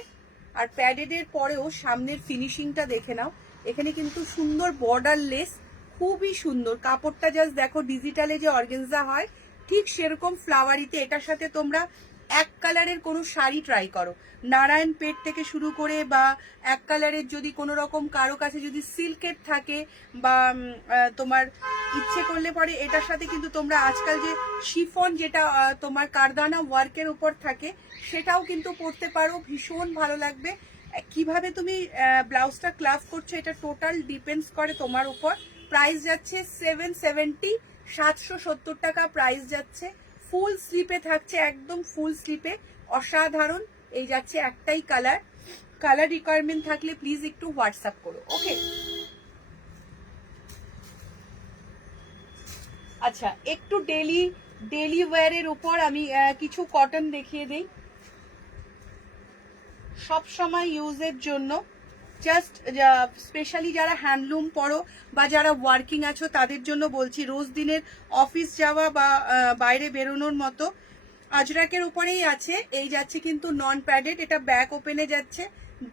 আর প্যাডেডের পরেও সামনের ফিনিশিংটা দেখে নাও, এখানে কিন্তু সুন্দর বর্ডার লেস, খুবই সুন্দর কাপড়টা, জাস্ট দেখো ডিজিটালে যে অর্গেনজা হয় ঠিক সেরকম ফ্লাওয়ারিতে। এটার সাথে তোমরা এক কালারের কোনো শাড়ি ট্রাই করো, নারায়ণ পেট থেকে শুরু করে, বা এক কালারের যদি কোনো রকম কারো কাছে যদি সিল্কের থাকে, বা তোমার ইচ্ছে করলে পরে এটার সাথে কিন্তু তোমরা আজকাল যে শিফন যেটা তোমার কারদানা ওয়ার্কের উপর থাকে সেটাও কিন্তু পরতে পারো, ভীষণ ভালো লাগবে। কিভাবে তুমি ব্লাউজটা ক্লাফ করছো এটা টোটাল ডিপেন্ডস করে তোমার উপর। প্রাইস যাচ্ছে 770, 770 টাকা প্রাইস যাচ্ছে। ফুল স্লিপে থাকছে, একদম ফুল স্লিপে, অসাধারণ। এই যাচ্ছে একটাই কালার, কালার রিকোয়ারমেন্ট থাকলে প্লিজ একটু হোয়াটসঅ্যাপ করো, ওকে। আচ্ছা, একটু ডেলি ওয়্যারের উপর আমি কিছু কটন দেখিয়ে দেই, সব সময় ইউজের জন্য, জাস্ট স্পেশালি যারা হ্যান্ডলুম পরো বা যারা ওয়ার্কিং আছো তাদের জন্য বলছি, রোজ দিনের অফিস যাওয়া বা বাইরে বেরোনোর মতো। আজরাকের উপরেই আছে। এই যাচ্ছে কিন্তু নন প্যাডেড, এটা ব্যাক ওপেনে যাচ্ছে,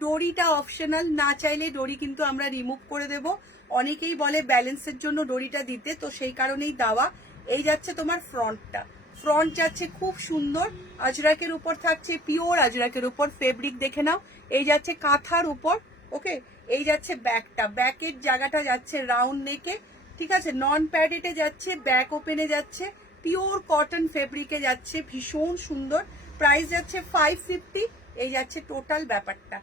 ডোরিটা অপশনাল, না চাইলে ডোরি কিন্তু আমরা রিমুভ করে দেব। অনেকেই বলে ব্যালেন্সের জন্য ডোরিটা দিতে, তো সেই কারণেই দেওয়া। এই যাচ্ছে তোমার ফ্রন্টটা, ফ্রন্ট যাচ্ছে খুব সুন্দর আজরাকের উপর থাকছে, পিওর আজরাকের উপর ফেব্রিক দেখে নাও। এই যাচ্ছে কাঁথার উপর, ওকে। এই যাচ্ছে ব্যাকটা, ব্যাকের জায়গাটা যাচ্ছে রাউন্ড নেকে, ঠিক আছে, নন প্যাডেটে যাচ্ছে, ব্যাক ওপেনে যাচ্ছে, পিওর কটন ফেব্রিকে যাচ্ছে, ভীষণ সুন্দর। প্রাইস যাচ্ছে 550। এই যাচ্ছে টোটাল ব্যাপারটা।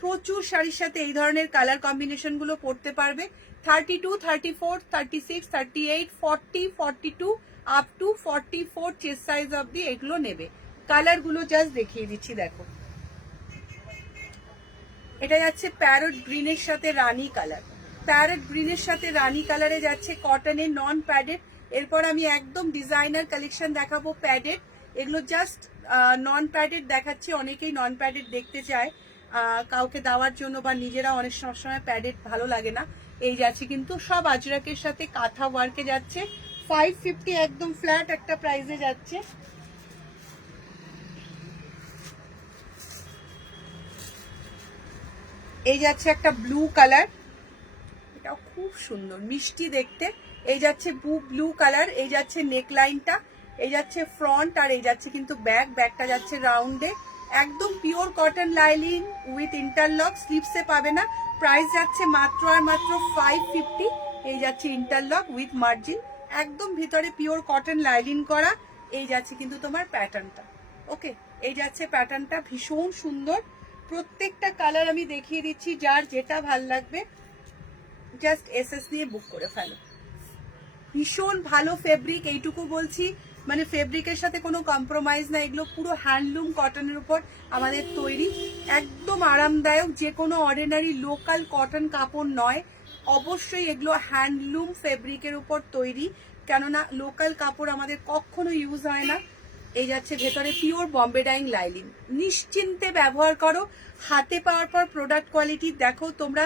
প্রচুর শাড়ির সাথে এই ধরনের কালার কম্বিনেশন গুলো পড়তে পারবে। 32, 34, 36, 38, 40, 42 আপ টু 44 চেস্ট সাইজ অব্দি এগুলো নেবে। কালার গুলো জাস্ট দেখিয়ে দিচ্ছি, দেখো। এটা যাচ্ছে প্যারট গ্রিনের সাথে রানী কালার, প্যারট গ্রিনের সাথে রানী কালারে যাচ্ছে, কটনের নন প্যাডেড। এরপর আমি একদম ডিজাইনার কালেকশন দেখাবো প্যাডেড। এগুলো জাস্ট নন প্যাডেড দেখাচ্ছি, অনেকেই নন প্যাডেড দেখতে চায় কাউকে দেওয়ার জন্য, বা নিজেরা অনেক সময় প্যাডেড ভালো লাগে না। এই যাচ্ছে কিন্তু সব আজরাকের সাথে কাঁথা ওয়ার্কে যাচ্ছে, 550 একদম ফ্ল্যাট একটা প্রাইসে যাচ্ছে। এই যাচ্ছে একটা ব্লু কালার, এটাও খুব সুন্দর মিষ্টি দেখতে। এই যাচ্ছে ব্লু কালার, এই যাচ্ছে নেকলাইনটা, এই যাচ্ছে ফ্রন্ট, আর এই যাচ্ছে কিন্তু ব্যাকটা যাচ্ছে রাউন্ডে, একদম pure cotton linen with interlock, স্লিপসে পাবে না। প্রাইস যাচ্ছে মাত্র আর মাত্র 550। এই যাচ্ছে ইন্টারলক উইথ মার্জিন, একদম ভিতরে পিওর কটন লাইলিন করা। এই যাচ্ছে কিন্তু তোমার প্যাটার্নটা, ওকে। এই যাচ্ছে প্যাটার্নটা, ভীষণ সুন্দর। প্রত্যেকটা কালার আমি দেখিয়ে দিচ্ছি, যার যেটা ভাল লাগবে জাস্ট এসএস দিয়ে বুক করে ফেলো। ভীষণ ভালো ফেব্রিক, এইটুকু বলছি, মানে ফেব্রিকের সাথে কোনো কম্প্রোমাইজ না, এগুলো পুরো হ্যান্ডলুম কটনের উপর আমাদের তৈরি, একদম আরামদায়ক, যে কোনো অর্ডিনারি লোকাল কটন কাপড় নয়, অবশ্যই এগুলো হ্যান্ডলুম ফেব্রিকের উপর তৈরি, কেননা লোকাল কাপড় আমাদের কখনো ইউজ হয় না। এই যাচ্ছে ভেতরে পিওর বম্বে ডাইং লাইলিন, নিশ্চিন্তে ব্যবহার করো। হাতে পাওয়ার পর প্রোডাক্ট কোয়ালিটি দেখো তোমরা,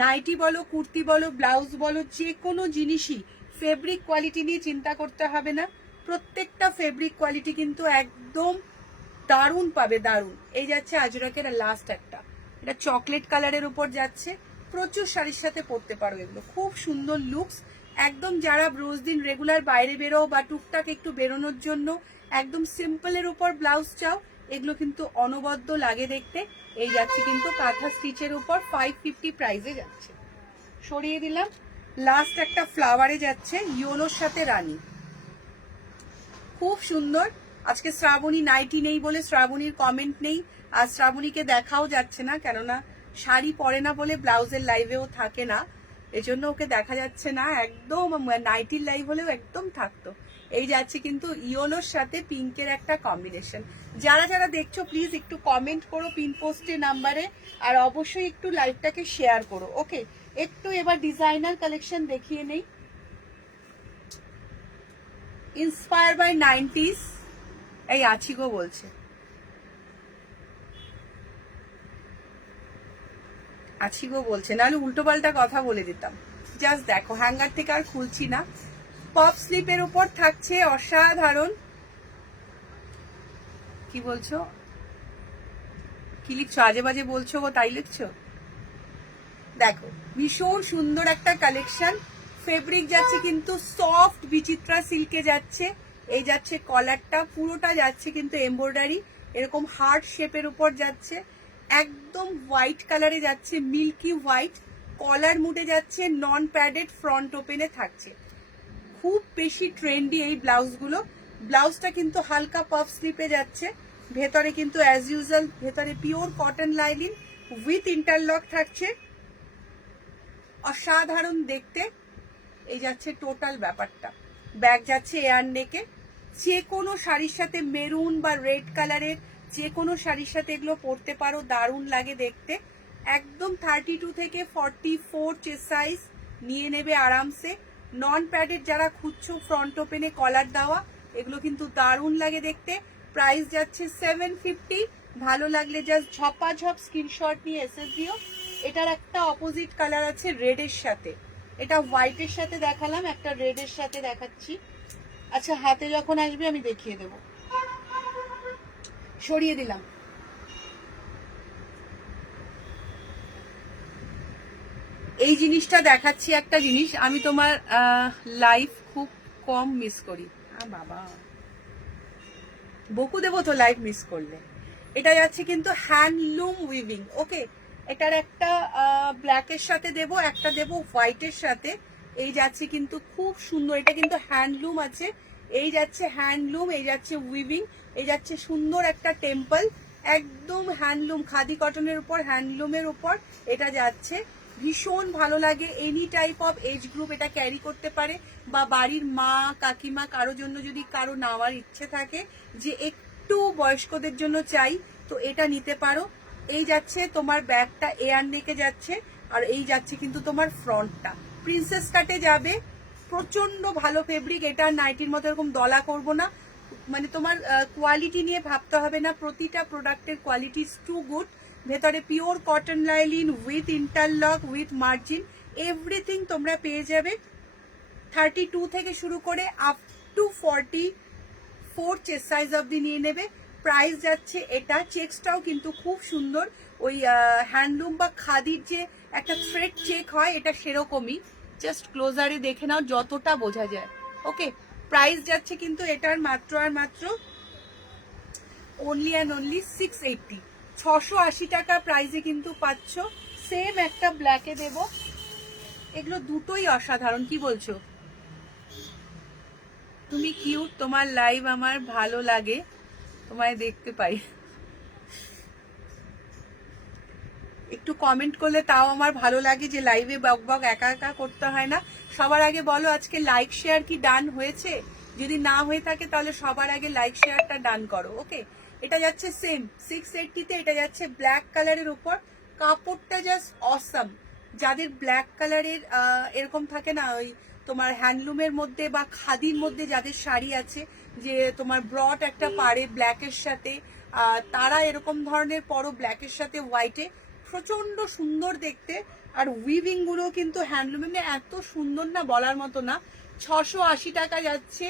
নাইটি বলো, কুর্তি বলো, ব্লাউজ বলো, যে কোনো জিনিসই ফেব্রিক কোয়ালিটি নিয়ে চিন্তা করতে হবে না। প্রত্যেকটা ফেব্রিক কোয়ালিটি কিন্তু একদম দারুণ পাবে, দারুণ। এই যাচ্ছে আজরাকের লাস্ট একটা, এটা চকলেট কালারের উপর যাচ্ছে, প্রচুর শাড়ির সাথে পরতে পারো এগুলো, খুব সুন্দর লুকস। একদম যারা রোজ দিন রেগুলার বাইরে বেরো বা টুকটাক একটু বেরোনোর জন্য একদম সিম্পলের উপর ব্লাউজ চাও, এগুলো কিন্তু অনবদ্য লাগে দেখতে। এই যাচ্ছে কিন্তু কাঁথা স্টিচের উপর 550 প্রাইসে যাচ্ছে। সরিয়ে দিলাম। লাস্ট একটা ফ্লাওয়ারে যাচ্ছে, ইয়োলোর সাথে রানী, খুব সুন্দর। আজকে শ্রাবণী নাইটি নেই বলে শ্রাবণীর কমেন্ট নেই, আর শ্রাবণীকে দেখাও যাচ্ছে না, কেননা শাড়ি পরে না বলে ব্লাউজের লাইভেও থাকে না, এজন্য ওকে দেখা যাচ্ছে না। একদম নাইটির লাইভ হলেও একদম থাকতো। এই যাচ্ছে কিন্তু ইয়োলোর সাথে পিঙ্কের একটা কম্বিনেশন। যারা যারা দেখছো প্লিজ একটু কমেন্ট করো পিন পোস্টে নাম্বারে, আর অবশ্যই একটু লাইভটাকে শেয়ার করো, ওকে। একটু এবার ডিজাইনার কালেকশন দেখিয়ে নেই। ইন্সপায়ার বাই 90s, এই আছি গো বলছে, আছি গো বলছে, নাহলে উল্টো পাল্টা কথা বলে দিতাম। জাস্ট দেখো, হ্যাঙ্গার থেকে আর খুলছি না। পপ স্লিপের উপর থাকছে অসাধারণ, কি বলছো, কি লিখছো, আজে বাজে বলছো গো, তাই লিখছো। দেখো ভীষণ সুন্দর একটা কালেকশন, ফেব্রিক যাচ্ছে কিন্তু সফট বিচিত্রা সিল্কে যাচ্ছে। এই যাচ্ছে কলারটা, পুরোটা যাচ্ছে কিন্তু এমব্রয়ডারি, এরকম হার্ট শেপের উপর যাচ্ছে, একদম হোয়াইট কালারে যাচ্ছে, মিল্কি হোয়াইট। কলার মুডে যাচ্ছে, নন প্যাডেড, ফ্রন্ট ওপেনে থাকছে। খুব বেশি ট্রেন্ডি এই ব্লাউজগুলো। ব্লাউজটা কিন্তু হালকা পাফ স্লিপে যাচ্ছে, ভেতরে কিন্তু অ্যাজ ইউজুয়াল ভেতরে pure cotton lining with interlock থাকছে, অসাধারণ দেখতে। এই যাচ্ছে টোটাল ব্যাপারটা। ব্যাগ যাচ্ছে এয়ার নেকে, যে কোনো শাড়ির সাথে মেরুন বা রেড কালারের যে কোনো শাড়ির সাথে এগুলো পরতে পারো, দারুণ লাগে দেখতে। একদম 32 থেকে 44 চেস্ট সাইজ নিয়ে নেবে আরামসে। নন প্যাডেড যারা খুঁজছো ফ্রন্ট ওপেনে কলার দেওয়া, এগুলো কিন্তু দারুণ লাগে দেখতে। প্রাইস যাচ্ছে 750। ভালো লাগলে জাস্ট ঝপাঝপ স্ক্রিনশট নিয়ে এসএস দিও। এটার একটা অপোজিট কালার আছে রেডের সাথে, এটা হোয়াইটের সাথে দেখালাম, একটা রেডের সাথে দেখাচ্ছি। আচ্ছা হাতে যখন আসবে আমি দেখিয়ে দেব। সরিয়ে দিলাম। এই জিনিসটা দেখাচ্ছি, একটা জিনিস আমি তোমার লাইভ খুব কম মিস করি। বাবা বকু দেবো তো লাইভ মিস করলে। এটা যাচ্ছে কিন্তু হ্যান্ডলুম উইভিং। ওকে, এটার একটা ব্ল্যাকের সাথে দেবো, একটা দেবো হোয়াইটের সাথে। এই যাচ্ছে কিন্তু খুব সুন্দর, এটা কিন্তু হ্যান্ডলুম আছে। এই যাচ্ছে হ্যান্ডলুম, এই যাচ্ছে উইভিং, এই যাচ্ছে সুন্দর একটা টেম্পল, একদম হ্যান্ডলুম, খাদি কটনের উপর হ্যান্ডলুমের উপর এটা যাচ্ছে। ভীষণ ভালো লাগে, any type of age group এটা ক্যারি করতে পারে, বা বাড়ির মা কাকিমা কারোর জন্য যদি কারো নেওয়ার ইচ্ছে থাকে যে একটু বয়স্কদের জন্য চাই, তো এটা নিতে পারো। এই যাচ্ছে তোমার ব্যাগটা এয়ার নেকে যাচ্ছে, আর এই যাচ্ছে কিন্তু তোমার ফ্রন্টটা প্রিন্সেস কাটে যাবে। প্রচন্ড ভালো ফেব্রিক, এটা নাইটির মতো এরকম দলা করবো না, মানে তোমার কোয়ালিটি নিয়ে ভাবতে হবে না, প্রতিটা প্রোডাক্টের কোয়ালিটি ইজ টু গুড। ভেতরে pure cotton linen with interlock with margin everything তোমরা পেয়ে যাবে। 32 থেকে শুরু করে আপ টু 44 চেস্ট সাইজ অবধি নিয়ে নেবে। প্রাইস যাচ্ছে এটা, চেকসটাও কিন্তু খুব সুন্দর, ওই হ্যান্ডলুম বা খাদির যে একটা থ্রেড চেক হয় এটা সেরকমই, জাস্ট ক্লোজারে দেখে নাও যতটা বোঝা যায়। ওকে, প্রাইস যাচ্ছে কিন্তু এটার মাত্র আর মাত্র অনলি অ্যান্ড অনলি 680, 680 টাকা প্রাইসে কিন্তু পাচ্ছ। সেম একটা ব্ল্যাকে দেব, এগুলো দুটোই অসাধারণ, কি বলছো? তুমি কিউট, তোমার লাইভ আমার ভালো লাগে, তোমায় দেখতে পাই। একটু কমেন্ট করলে তাও আমার ভালো লাগে, যে লাইভে বক বক একা একা করতে হয় না। সবার আগে বলো আজকে লাইক শেয়ার কি ডান হয়েছে, যদি না হয়ে থাকে তাহলে সবার আগে লাইক শেয়ারটা ডান করো। ওকে, এটা যাচ্ছে সেম 680-তে, এটা যাচ্ছে ব্ল্যাক কালারের উপর, কাপড়টা জাস্ট অসাম। যাদের ব্ল্যাক কালারের এরকম থাকে না, ওই তোমার হ্যান্ডলুমের মধ্যে বা খাদির মধ্যে যাদের শাড়ি আছে, যে তোমার ব্রড একটা পাড়ে ব্ল্যাকের সাথে, তারা এরকম ধরনের পরো ব্ল্যাকের সাথে হোয়াইটে, প্রচন্ড সুন্দর দেখতে। আর উইভিং গুলো কিন্তু হ্যান্ডলুমে এত সুন্দর না, বলার মতো না। 680 টাকা যাচ্ছে,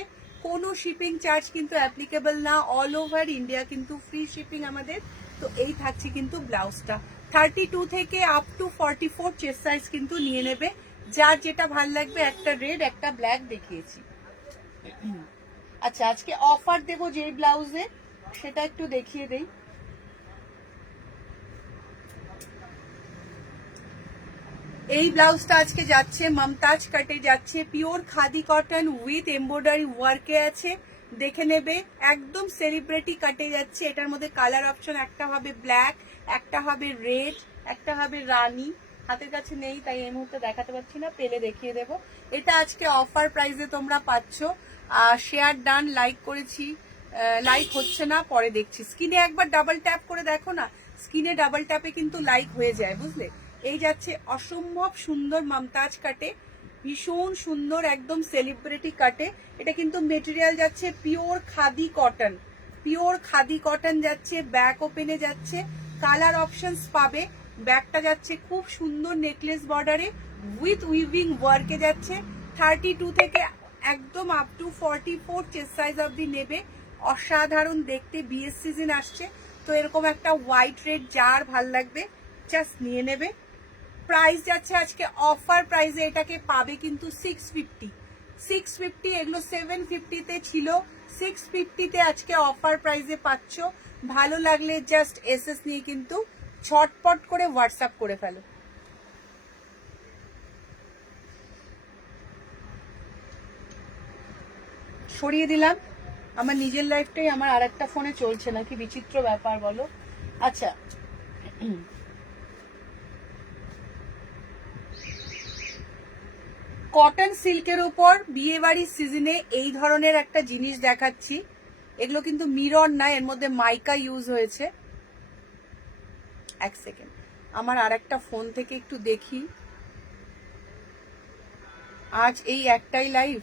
কোনো শিপিং চার্জ কিন্তু অ্যাপ্লিকেবল না, অল ওভার ইন্ডিয়া কিন্তু ফ্রি শিপিং আমাদের। তো এই থাকছে কিন্তু ব্লাউজটা, 32 থেকে আপ টু 44 চেস্ট সাইজ কিন্তু নিয়ে নেবে, যার যেটা ভাল লাগবে। একটা রেড একটা ব্ল্যাক দেখিয়েছি। আচ্ছা, আজকে অফার দেবো যে ব্লাউজে, সেটা একটু দেখিয়ে দেই। এই ব্লাউজটা আজকে যাচ্ছে মমতাজ কাটে যাচ্ছে, pure khadi cotton with embroidery ওয়ার্কে আছে, দেখে নেবে। একদম সেলিব্রিটি কাটে যাচ্ছে, এটার মধ্যে কালার অপশন একটা হবে ব্ল্যাক, একটা হবে রেড, একটা হবে রানী। হাতের কাছে নেই তাই এই মুহূর্তে দেখাতে পারছি না, পেলে দেখিয়ে দেবো। এটা আজকে অফার প্রাইসে তোমরা পাচ্ছ। শেয়ার ডান, লাইক করেছি, লাইক হচ্ছে না, পরে দেখছি। স্ক্রিনে একবার ডাবল ট্যাপ করে দেখো না, স্ক্রিনে ডাবল ট্যাপে কিন্তু লাইক হয়ে যায়, বুঝলে। এই যাচ্ছে অসম্ভব সুন্দর মমতাজ কাটে, ভীষণ সুন্দর, একদম সেলিব্রিটি কাটে। এটা কিন্তু মেটেরিয়াল যাচ্ছে pure khadi cotton, pure khadi cotton যাচ্ছে, ব্যাক ওপেনে যাচ্ছে, কালার অপশনস পাবে। ব্যাকটা যাচ্ছে খুব সুন্দর নেকলেস বর্ডারে উইথ উইভিং ওয়ার্কে যাচ্ছে। 32 থেকে একদম আপ টু 44 চেস্ট সাইজ অবধি নেবে। অসাধারণ দেখতে, বিয়ের সিজন আসছে, তো এরকম একটা হোয়াইট রেড যার ভাল লাগবে জাস্ট নিয়ে নেবে। প্রাইস যাচ্ছে আজকে অফার প্রাইসে, এটাকে পাবে কিন্তু 650, এগুলো 750-তে ছিল, 650-তে আজকে অফার প্রাইসে পাচ্ছ। ভালো লাগলে জাস্ট এসএস নিয়ে কিন্তু ছটপট করে হোয়াটসঅ্যাপ করে ফেলো। সরিয়ে দিলাম, আমার নিজের লাইফটাই আমার আর একটা ফোনে চলছে না, কি বিচিত্র ব্যাপার বলো। আচ্ছা, কটন সিল্কের উপর বিয়ে বাড়ির সিজনে এই ধরনের একটা জিনিস দেখাচ্ছি। এগুলো কিন্তু মিরর না, এর মধ্যে মাইকা ইউজ হয়েছে। এক সেকেন্ড, আমার আর একটা ফোন থেকে একটু দেখি। আজ এই একটাই লাইভ,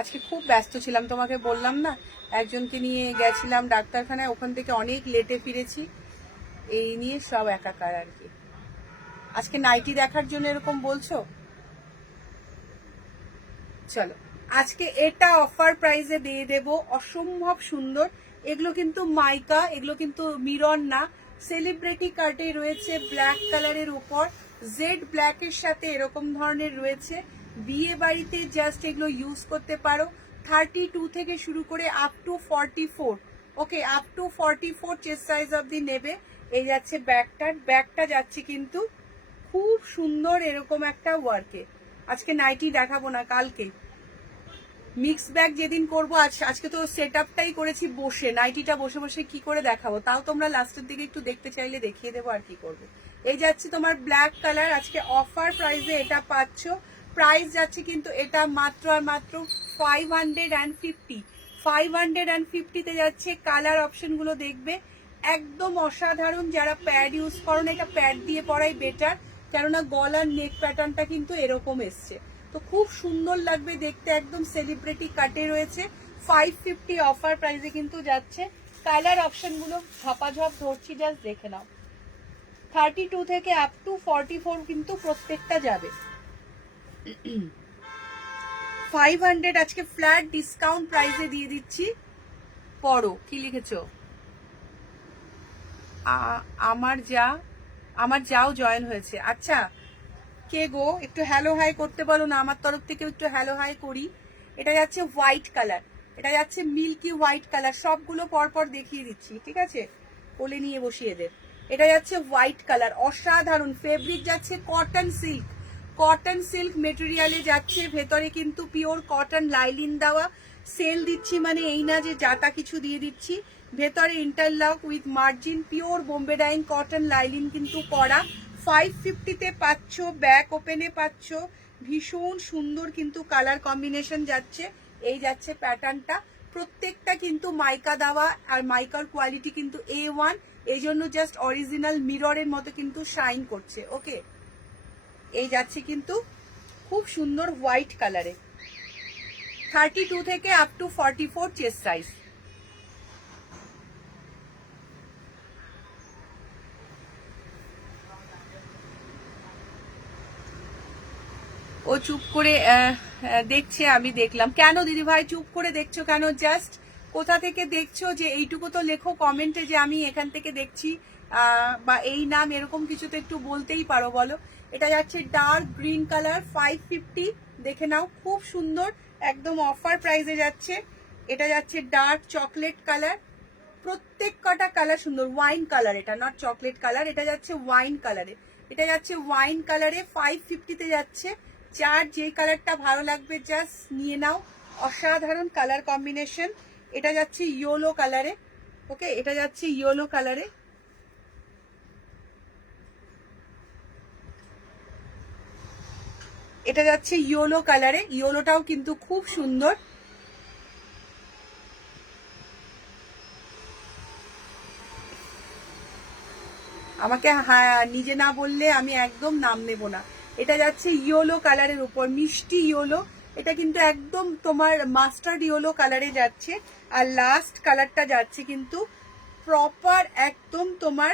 আজকে খুব ব্যস্ত ছিলাম, তোমাকে বললাম না, একজনকে নিয়ে গেছিলাম ডাক্তারখানায়, ওখান থেকে অনেক লেটে ফিরেছি, এই নিয়ে সব একাকার আর কি। আজকে নাইটি দেখার জন্য এরকম বলছো? চলো, আজকে এটা অফার প্রাইসে দিয়ে দেব, অসম্ভব সুন্দর। এগুলো কিন্তু মাইকা, এগুলো কিন্তু মিরর না, সেলিব্রিটি কাটে রয়েছে ব্ল্যাক কালারের উপর, জেড ব্ল্যাকের সাথে এরকম ধরনের রয়েছে। বিয়ে বাড়িতে জাস্ট এগুলো ইউজ করতে পারো। 32 থেকে শুরু করে up to 44, okay, up to 44 chest size অবধি নেবে। এই যাচ্ছে ব্যাকটা যাচ্ছে কিন্তু খুব সুন্দর এরকম একটা ওয়ার্কে। আজকে নাইটি দেখাবো না, কালকে মিক্স ব্যাগ যেদিন করবো। আজকে তো সেট আপটাই করেছি বসে, নাইটিটা বসে বসে কি করে দেখাবো, তাও তোমরা লাস্টের দিকে একটু দেখতে চাইলে দেখিয়ে দেবো আর কি করবো। এই যাচ্ছে তোমার ব্ল্যাক কালার, আজকে অফার প্রাইসে এটা পাচ্ছ। প্রাইস যাচ্ছে কিন্তু এটা মাত্র আর মাত্র 550, 550-তে যাচ্ছে। কালার অপশনগুলো দেখবে একদম অসাধারণ। যারা প্যাড ইউজ করো না, এটা প্যাড দিয়ে পরাই বেটার, কেননা গলার নেক প্যাটার্নটা কিন্তু এরকম এসছে, তো খুব সুন্দর লাগবে দেখতে, একদম সেলিব্রিটি কাটে রয়েছে। 550 অফার প্রাইসে কিন্তু যাচ্ছে। কালার অপশনগুলো ঝপাঝপ ধরছি, জাস্ট দেখে নাও। 32 থেকে আপ টু 44 কিন্তু প্রত্যেকটা যাবে। 500 আজকে ফ্ল্যাট ডিসকাউন্ট প্রাইসে দিয়ে দিচ্ছি। পড়ো কি লিখেছো। আমার যাও জয়েন হয়েছে। আচ্ছা, কে গো, একটু হ্যালো হাই করতে বলো না, আমার তরফ থেকে একটু হ্যালো হাই করি। এটা যাচ্ছে হোয়াইট কালার, এটা যাচ্ছে মিল্কি হোয়াইট কালার, সবগুলো পরপর দেখিয়ে দিচ্ছি, ঠিক আছে, কোলে নিয়ে বসিয়ে দে। এটা যাচ্ছে হোয়াইট কালার, অসাধারণ। ফেব্রিক যাচ্ছে কটন সিল্ক, কটন সিল্ক মেটেরিয়ালে যাচ্ছে। ভেতরে কিন্তু পিওর কটন লাইলিন দেওয়া। সেল দিচ্ছি মানে এই না যে যাতা কিছু দিয়ে দিচ্ছি। ভেতরে interlock with margin, pure Bombay dyeing cotton lining কিন্তু করা। 550-তে পাচ্ছ, ব্যাক ওপেনে পাচ্ছ। ভীষণ সুন্দর কিন্তু কালার কম্বিনেশন যাচ্ছে। এই যাচ্ছে প্যাটার্নটা, প্রত্যেকটা কিন্তু মাইকা দেওয়া, আর মাইকার কোয়ালিটি কিন্তু A1, এই জন্য জাস্ট অরিজিনাল মিররের মতো কিন্তু শাইন করছে। ওকে, এই যাচ্ছে কিন্তু খুব সুন্দর হোয়াইট কালারে। 32 থেকে আপ টু 44 চেস্ট সাইজ। ও চুপ করে দেখছে, আমি দেখলাম। কেন দিদি ভাই চুপ করে দেখছো কেন? জাস্ট কোথা থেকে দেখছো যে এইটুকু তো লেখো কমেন্টে যে আমি এখান থেকে দেখছি, বা এই নাম এরকম কিছু তো একটু বলতেই পারো, বলো। এটা যাচ্ছে ডার্ক গ্রিন কালার, 550, দেখে নাও, খুব সুন্দর, একদম অফার প্রাইসে যাচ্ছে। এটা যাচ্ছে ডার্ক চকলেট কালার, প্রত্যেক কটা কালার সুন্দর। ওয়াইন কালার, এটা নট চকলেট কালার, এটা যাচ্ছে ওয়াইন কালারে। এটা যাচ্ছে ওয়াইন কালারে, 550-তে যাচ্ছে। যার যে কালারটা ভালো লাগবে জাস্ট নিয়ে নাও, অসাধারণ কালার কম্বিনেশন। এটা যাচ্ছে ইয়েলো কালারে, ওকে, এটা যাচ্ছে ইয়েলো কালারে। এটা যাচ্ছে ইয়েলো কালারে, ইয়েলোটাও কিন্তু খুব সুন্দর। আমাকে নিজে না বললে আমি একদম নাম নেব না। এটা যাচ্ছে ইয়েলো কালারের উপর, মিষ্টি ইয়েলো। এটা কিন্তু একদম তোমার মাস্টার্ড ইয়েলো কালারে যাচ্ছে। আর লাস্ট কালারটা যাচ্ছে কিন্তু প্রপার একদম তোমার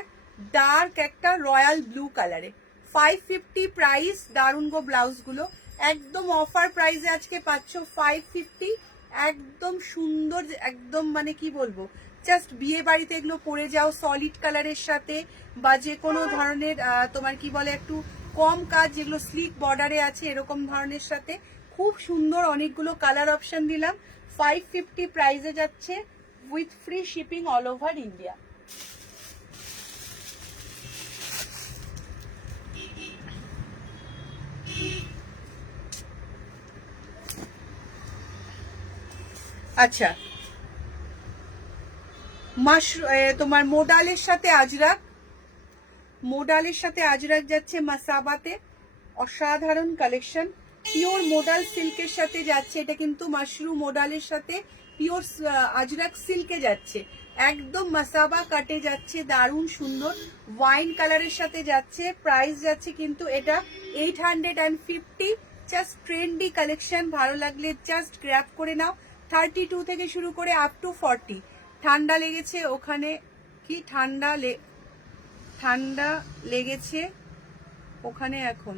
ডার্ক একটা রয়্যাল ব্লু কালারে। 550 প্রাইস। দারুন গো ব্লাউজগুলো, একদম অফার প্রাইসে আজকে পাচ্ছ 550। একদম সুন্দর, একদম মানে কি বলবো, জাস্ট বিয়ে বাড়িতে এগুলো পরে যাও সলিড কালারের সাথে, বা যে কোনো ধরনের তোমার কি বলে একটু কম কাজ যেগুলো স্লিক বর্ডারে আছে এরকম ধরনের সাথে খুব সুন্দর। অনেকগুলো কালার অপশন দিলাম। 550 প্রাইসে যাচ্ছে with free shipping all over India. আচ্ছা, তোমার মোডালের সাথে আজরাক, মোডালের সাথে আজরাক যাচ্ছে মাসাবাতে, অসাধারণ কালেকশন। পিওর মোডাল সিল্কের সাথে যাচ্ছে, এটা কিন্তু মাশরুম মোডালের সাথে পিওর আজরাক সিল্কে যাচ্ছে, একদম মাসাবা কাটে যাচ্ছে, দারুণ সুন্দর। ওয়াইন কালারের সাথে যাচ্ছে। প্রাইস যাচ্ছে কিন্তু এটা 850। জাস্ট ট্রেন্ডি কালেকশন, ভালো লাগলে জাস্ট গ্র্যাব করে নাও। 32 থেকে শুরু করে আপ টু 40। ঠান্ডা লেগেছে ওখানে, কি ঠান্ডা লেগেছে ওখানে, এখন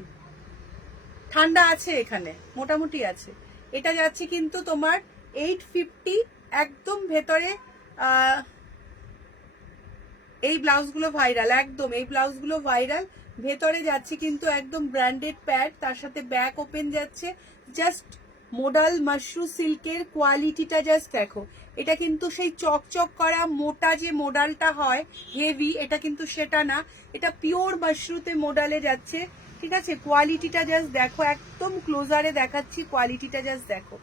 ঠান্ডা আছে, এখানে মোটামুটি আছে। এটা যাচ্ছে কিন্তু তোমার 850, একদম ভেতরে এই ব্লাউজগুলো ভাইরাল, একদম এই ব্লাউজগুলো ভাইরাল। ভেতরে যাচ্ছে কিন্তু একদম ব্র্যান্ডেড প্যাড, তার সাথে ব্যাক ওপেন যাচ্ছে। জাস্ট মোডাল মাশরু সিল্কের কোয়ালিটিটা জাস্ট দেখো। এটা কিন্তু সেই চকচক করা মোটা যে মোডালটা হয় হেভি, এটা কিন্তু সেটা না, এটা পিওর মাশরুতে মোডালে যাচ্ছে। ঠিক আছে, কোয়ালিটিটা জাস্ট দেখো, একদম ক্লোজারে দেখাচ্ছি, কোয়ালিটিটা জাস্ট দেখো।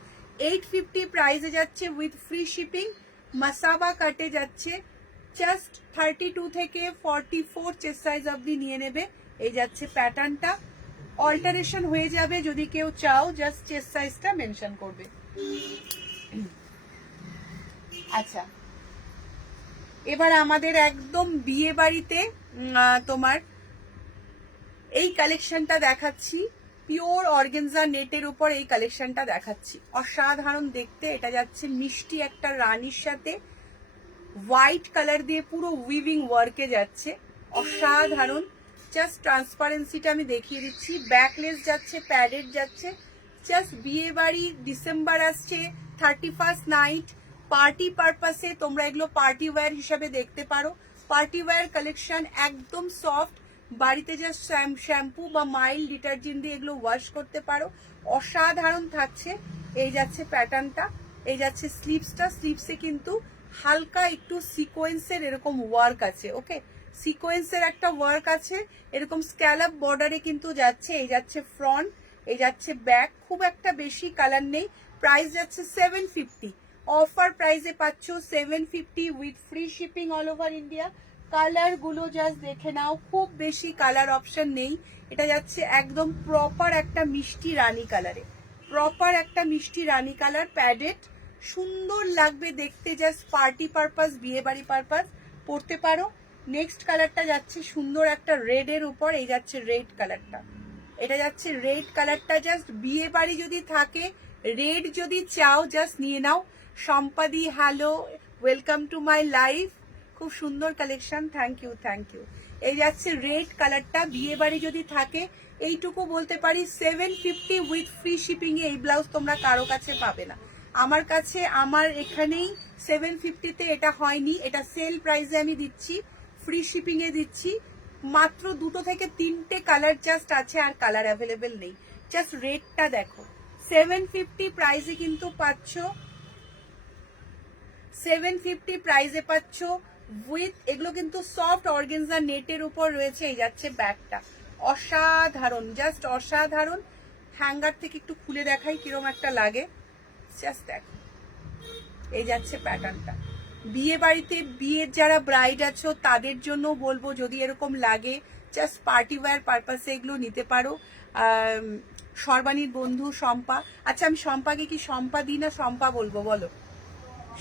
850 প্রাইসে যাচ্ছে উইথ ফ্রি শিপিং। মাসাবা কাটে যাচ্ছে, জাস্ট 32 থেকে 44 চেস্ট সাইজ অবধি নিয়ে নেবে। এই যাচ্ছে প্যাটার্নটা, অল্টারেশন হয়ে যাবে যদি কেউ চাও, জাস্ট চেস্ট সাইজটা মেনশন করবে। আচ্ছা, এবার আমাদের একদম বিয়ে বাড়িতে তোমার এই কালেকশনটা দেখাচ্ছি, পিওর অর্গানজা নেটের উপর এই কালেকশনটা দেখাচ্ছি। অসাধারণ দেখতে, এটা যাচ্ছে মিষ্টি একটা রানীর সাথে হোয়াইট কালার দিয়ে পুরো উইভিং ওয়ার্কে যাচ্ছে, অসাধারণ। জাস্ট ট্রান্সপারেন্সিটা আমি দেখিয়ে দিচ্ছি। ব্যাকলেস যাচ্ছে, প্যাডেড যাচ্ছে। জাস্ট বিয়ে বাড়ি, ডিসেম্বর আসছে, 31st নাইট, পার্টি পারপাসে তোমরা এগুলো পার্টি ওয়্যার হিসাবে দেখতে পারো। পার্টি ওয়্যার কালেকশন, একদম সফট, বাড়িতে জাস্ট শ্যাম্পু বা মাইল্ড ডিটারজেন্ট দিয়ে এগুলো ওয়াশ করতে পারো, অসাধারণ থাকছে। এই যাচ্ছে প্যাটার্নটা, এই যাচ্ছে স্লিভসটা, স্লিভসে কিন্তু হালকা একটু সিকোয়েন্সের এরকম ওয়ার্ক আছে। ওকে, সিকোয়েন্সের একটা ওয়ার্ক আছে, এরকম স্ক্যালাপ বর্ডারে কিন্তু যাচ্ছে। এই যাচ্ছে ফ্রন্ট, এই যাচ্ছে ব্যাক, খুব একটা বেশি কালার নেই। প্রাইস যাচ্ছে 750, অফার প্রাইসে পাচ্ছ 750 with free shipping all over India. Colour গুলো জাস্ট দেখে নাও, খুব বেশি কালার অপশন নেই। এটা যাচ্ছে একদম প্রপার একটা মিষ্টি রানী কালারে, প্রপার একটা মিষ্টি রানী কালার, প্যাডেড, সুন্দর লাগবে দেখতে। জাস্ট পার্টি পারপাস, বিয়ে বাড়ি পারপাস পড়তে পারো। নেক্সট কালারটা যাচ্ছে সুন্দর একটা রেড এর উপর, এই যাচ্ছে রেড কালারটা, এটা যাচ্ছে রেড কালারটা। জাস্ট বিয়ে বাড়ি যদি থাকে, রেড যদি চাও, জাস্ট নিয়ে নাও। সম্পাদি hello, welcome to my life, খুব সুন্দর collection, thank you thank you. এই যাচ্ছে রেড কালারটা, বিয়ে বাড়ি যদি থাকে, এইটুকু বলতে পারি 750 উইথ ফ্রি শিপিং এ এই ব্লাউজ তোমরা কারো কাছে পাবে না। আমার কাছে, আমার এখানেই 750-তে এটা হয়নি, এটা সেল প্রাইসে আমি দিচ্ছি, ফ্রি শিপিং এ দিচ্ছি। মাত্র 2 থেকে 3টে কালার জাস্ট আছে, আর কালার অ্যাভেলেবেল নেই। জাস্ট রেটটা দেখো, 750 প্রাইসে কিন্তু পাচ্ছ, 750 প্রাইসে পাচ্ছ উইথ, এগুলো কিন্তু সফট অর্গানজা নেটের উপর রয়েছে। এই যাচ্ছে ব্যাগটা, অসাধারণ, জাস্ট অসাধারণ। হ্যাঙ্গার থেকে একটু খুলে দেখাই কিরম একটা লাগে, জাস্ট দেখো। এই যাচ্ছে প্যাটার্নটা, বিয়ে বাড়িতে, বিয়ের যারা ব্রাইড আছো তাদের জন্য বলবো, যদি এরকম লাগে জাস্ট পার্টি ওয়্যার পারপাসে এগুলো নিতে পারো। সর্বাণীর বন্ধু শম্পা, আচ্ছা আমি শম্পাকে কি শম্পা দিই না শম্পা বলবো বলো?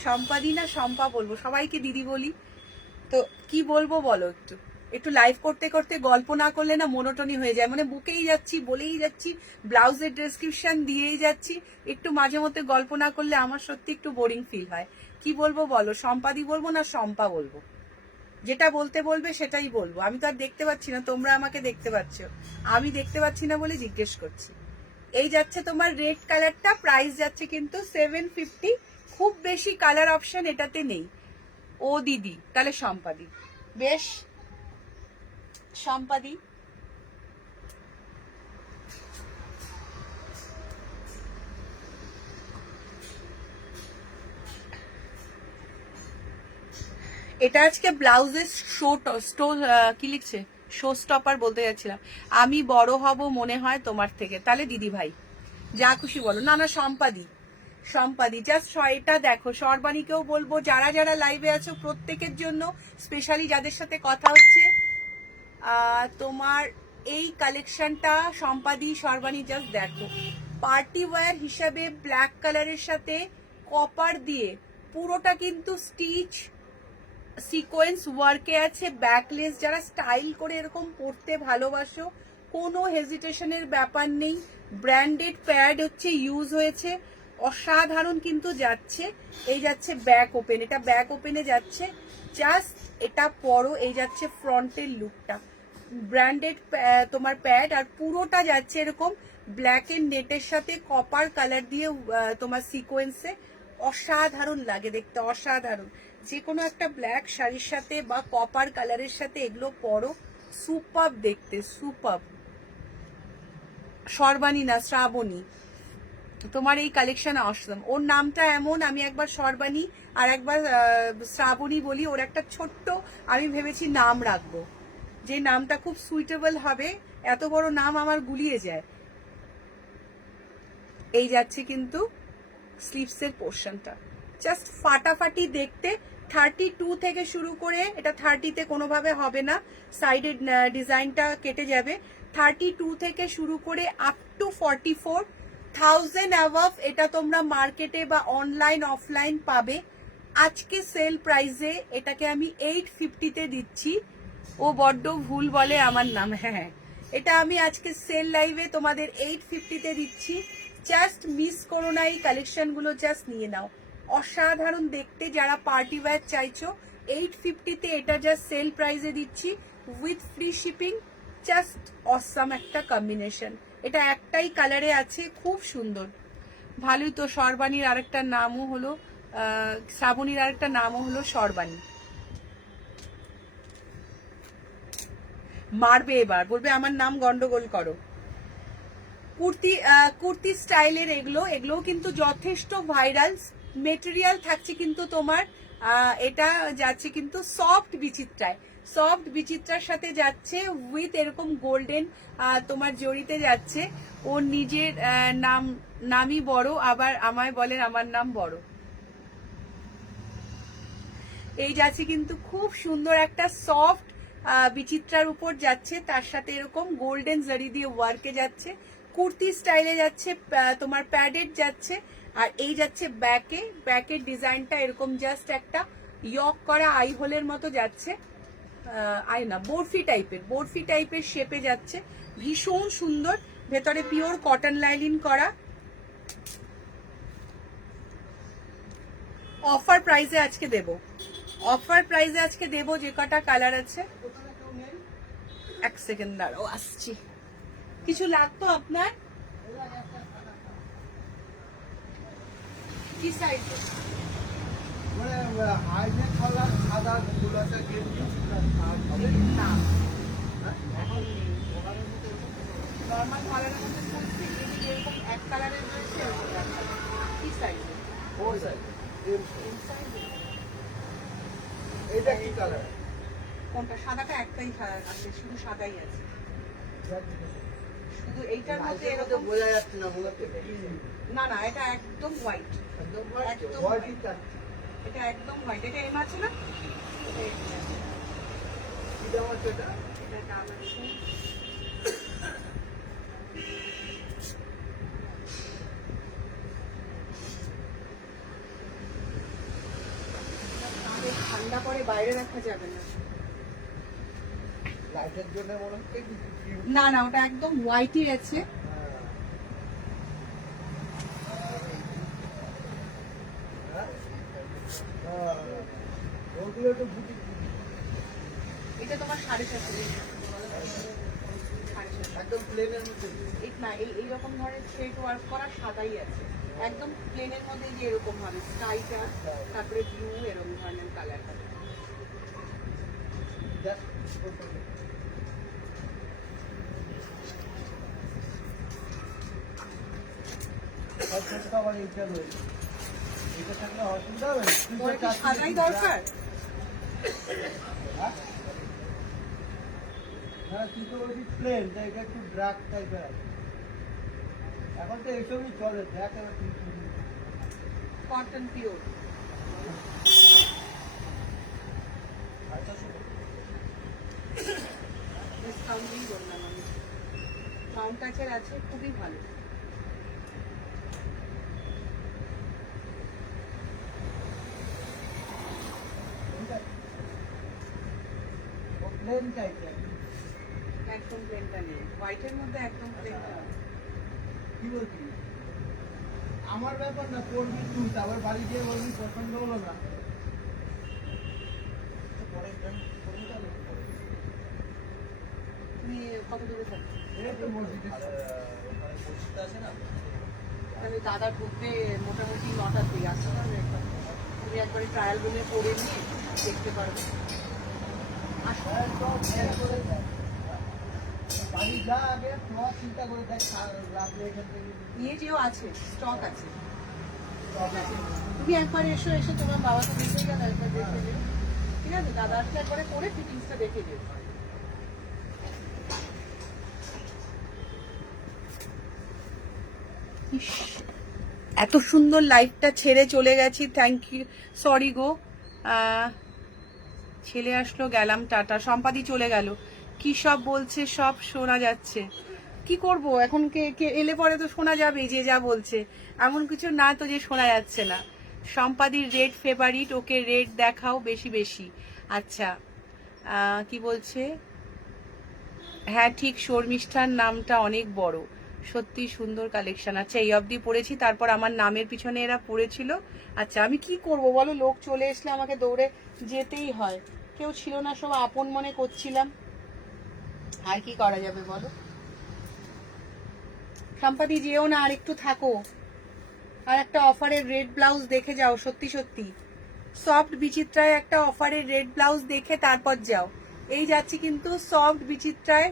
শম্পা দিই না শম্পা বলবো? সবাইকে দিদি বলি, তো কি বলবো বলো? একটু একটু লাইভ করতে করতে গল্প না করলে না মোনোটনি হয়ে যায়, মানে বুকেই যাচ্ছি, বলেই যাচ্ছি, ব্লাউজের ডেসক্রিপশন দিয়েই যাচ্ছি, একটু মাঝে মধ্যে গল্প না করলে আমার সত্যি একটু বোরিং ফিল হয়। কি বলবো বলো, সম্পাদি বলবো না শম্পা বলবো? যেটা বলতে বলবে সেটাই বলবো। আমি তো আর দেখতে পাচ্ছি না, তোমরা আমাকে দেখতে পাচ্ছ, আমি দেখতে পাচ্ছি না বলে জিজ্ঞেস করছি। এই যাচ্ছে তোমার রেড কালারটা, প্রাইস যাচ্ছে কিন্তু 750, খুব বেশি কালার অপশন এটাতে নেই। ও দিদি, তাহলে সম্পাদি, বেশ সম্পাদি। এটা আজকে ব্লাউজের কি লিখছে, শো স্টপার বলতে যাচ্ছিলাম। আমি বড় হব মনে হয় তোমার থেকে, তাহলে দিদি ভাই যা খুশি বলো। না না সম্পাদি, সম্পাদি জাস্ট এটা দেখো। সর্বাণীকেও বলবো, যারা যারা লাইভে আছো প্রত্যেকের জন্য, স্পেশালি যাদের সাথে কথা হচ্ছে, তোমার এই কালেকশনটা সম্পাদি সর্বাণী জাস্ট দেখো। পার্টি ওয়্যার হিসাবে ব্ল্যাক কালারের সাথে কপার দিয়ে পুরোটা কিন্তু স্টিচ সিকোয়েন্স ওয়ার্কে আছে, ব্যাকলেস, যারা স্টাইল করে এরকম পরতে ভালোবাসো কোনো হেজিটেশনের ব্যাপার নেই। ব্র্যান্ডেড প্যাড হচ্ছে ইউজ হয়েছে, অসাধারণ কিন্তু যাচ্ছে। এই যাচ্ছে ব্যাক ওপেন, এটা ব্যাক ওপেনে যাচ্ছে, জাস্ট এটা পরো। এই যাচ্ছে ফ্রন্টের লুকটা, ব্র্যান্ডেড তোমার প্যাড, আর পুরোটা যাচ্ছে এরকম ব্ল্যাক এন্ড নেটের সাথে কপার কালার দিয়ে তোমার সিকোয়েন্সে, অসাধারণ লাগে দেখতে, অসাধারণ। যে কোনো একটা ব্ল্যাক শাড়ির সাথে বা কপার কালারের সাথে এগুলো পরো, সুপার দেখতে, সুপার। সর্বাণী না শ্রাবণী, তোমার এই কালেকশন অসম। ওর নামটা এমন, আমি একবার সর্বাণী আর একবার শ্রাবণী বলি। ওর একটা ছোট্ট আমি ভেবেছি নাম রাখবো, যে নামটা খুব সুইটেবল হবে। এত বড় নাম আমার গুলিয়ে যায়। এই যাচ্ছে কিন্তু স্লিভসের পোর্শনটা, জাস্ট ফাটাফাটি দেখতে। 32 থেকে শুরু করে, এটা 30-তে কোনোভাবে হবে না, সাইডের ডিজাইনটা কেটে যাবে। 32 থেকে শুরু করে আপ টু 44,000 অ্যাভাব এটা তোমরা মার্কেটে বা অনলাইন অফলাইন পাবে। আজকে সেল প্রাইসে এটাকে আমি 850-তে দিচ্ছি। ও বড্ড ভুল বলে আমার নাম, হ্যাঁ এটা আমি আজকে সেল লাইভে তোমাদের 850-তে দিচ্ছি। জাস্ট মিস করো না, এই কালেকশনগুলো জাস্ট নিয়ে নাও। অসাধারণ দেখতে, যারা পার্টি ওয়্যার চাইছো 850-তে এটা জাস্ট সেল প্রাইসে দিচ্ছি with free shipping. Just awesome একটা কম্বিনেশন। এটা একটাই কালারে আছে, খুব সুন্দর। ভালোই তো। সর্বাণীর আরেকটা নামও হলো শ্রাবণীর আরেকটা নামও হলো সর্বাণী। মারবে এবার, বলবে আমার নাম গন্ডগোল করো। কুর্তি স্টাইলের এগুলো কিন্তু যথেষ্ট ভাইরাল। মেটেরিয়াল থাকছে কিন্তু তোমার এটা যাচ্ছে কিন্তু সফট বিচিত্রায়, সফট বিচিত্রার সাথে যাচ্ছে উইথ এরকম গোল্ডেন তোমার জড়িতে যাচ্ছে। ও নিজের নামই বড়, আবার আমায় বলেন আমার নাম বড়। এই যাচ্ছে কিন্তু খুব সুন্দর একটা সফট বিচিত্রার উপর যাচ্ছে, তার সাথে এরকম গোল্ডেন জারি দিয়ে ওয়ার্কে যাচ্ছে। কুর্তি স্টাইলে যাচ্ছে, তোমার প্যাডেড যাচ্ছে। আর এই যাচ্ছে ব্যাকের ডিজাইনটা এরকম জাস্ট একটা ইয়ক করা আই হোলের মতো যাচ্ছে। আই না, বরফি টাইপের শেপে যাচ্ছে, ভীষণ সুন্দর। ভেতরে পিওর কটন লাইলিন করা। অফার প্রাইসে আজকে দেবো যে কটা কালার আছে। এক সেকেন্ড দাঁড়াও, আসছি। কিছু লাগতো আপনার? কি সাইজে? নর্মাল কালারের মধ্যে বলছি, এরকম এক কালারের রয়েছে। কি সাইজে? এটা কি কালার? কোনটা? সাদাটা একটাই আছে, শুধু সাদাই আছে। শুধু এইটার মধ্যে এরকম বোঝা যাচ্ছে না মনে হচ্ছে। না এটা একদম হোয়াইট, একদম একদম হোয়াইটই চাচ্ছে। এটা একদম হোয়াইট। এটা এম আছে না? এটা M আছে। কি দাম আছে এটা? এটা দাম আছে ঠান্ডা পরে বাইরে রাখা যাবে না। লাইটের জন্য মনে হচ্ছে কি? না ওটা একদম হোয়াইটই আছে। ওগুলো একটু বুটি। এটা তোমার 750। একদম প্লেনের মধ্যে। এইরকম ধরনের থ্রেড ওয়ার্ক করা সাদাই আছে, একদম প্লেনের মধ্যে যে এরকম হবে স্কাইটা, তারপরে ব্লু এরকম ধরনের কালার। সাদাই দরকার। হ্যাঁ তুই তো বলছিস প্লেন, তাই এটা একটু ড্রাক টাইপের আছে। এখন তো এইসবই চলে, দেখ এবার তুই কটন পিওর। ডিসকাউন্টই বললাম আমি। মাউন্ট টাচের আছে, খুবই ভালো। প্লেন টাইপের। একদম প্লেনটা নেই, হোয়াইটের মধ্যে একদম প্লেনটা। কি বলছিস? আমার ব্যাপার না, পড়বি তুই, তারপর বাড়ি গিয়ে বলবি পছন্দ হলো না। তুমি কত দূরে থাকো? এই তো মসজিদের তাহলে দাদা ঢুকবে মোটামুটি 9টার দিকে। আসতে পারবে? তুমি একবারে ট্রায়াল রুমে পরে নিয়ে দেখতে পারবে। আসো। একদম শেয়ার করে দেয়। বাড়ি যা আগে তোমার চিন্তা করে দেখ লাগলে এখান থেকে নিয়ে যেও, আছে স্টক আছে। তুমি একবার এসো, এসে তোমার বাবা তো দেখে গেল, একবার দেখে যেও, ঠিক আছে? দাদা আসলে একবারে করে ফিটিংসটা দেখে যেও। ইস, এত সুন্দর লাইফটা ছেড়ে চলে গেছি, থ্যাংক ইউ, সরি গো। ছেলে আসলো, গেলাম, টাটা। সম্পাদি চলে গেল, কি সব বলছে সব শোনা যাচ্ছে। কি করব এখন, কে এলে পরে তো শোনা যাবে যে যা বলছে, এমন কিছু না তো যে শোনা যাচ্ছে না। সম্পাদির রেড ফেভারিট, ওকে রেড দেখাও বেশি বেশি। আচ্ছা, কি বলছে? হ্যাঁ ঠিক, শর্মিষ্ঠার নামটা অনেক বড়, সত্যি সুন্দর কালেকশন। আচ্ছা এই অবধি পড়েছি, তারপর আমার নামের পিছনে এরা পড়েছিল। আচ্ছা আমি কি করব বলো, লোক চলে আসলে আমাকে দৌড়ে যেতেই হয়, কেউ ছিল না, সব আপন মনে করছিলাম, আর কি করা যাবে বলো। সম্পাদি যেও না, আর একটু থাকো, আর একটা অফারের রেড ব্লাউজ দেখে যাও, সত্যি সত্যি সফট বিচিত্রায় একটা অফারের রেড ব্লাউজ দেখে তারপর যাও। এই যাচ্ছে কিন্তু সফট বিচিত্রায়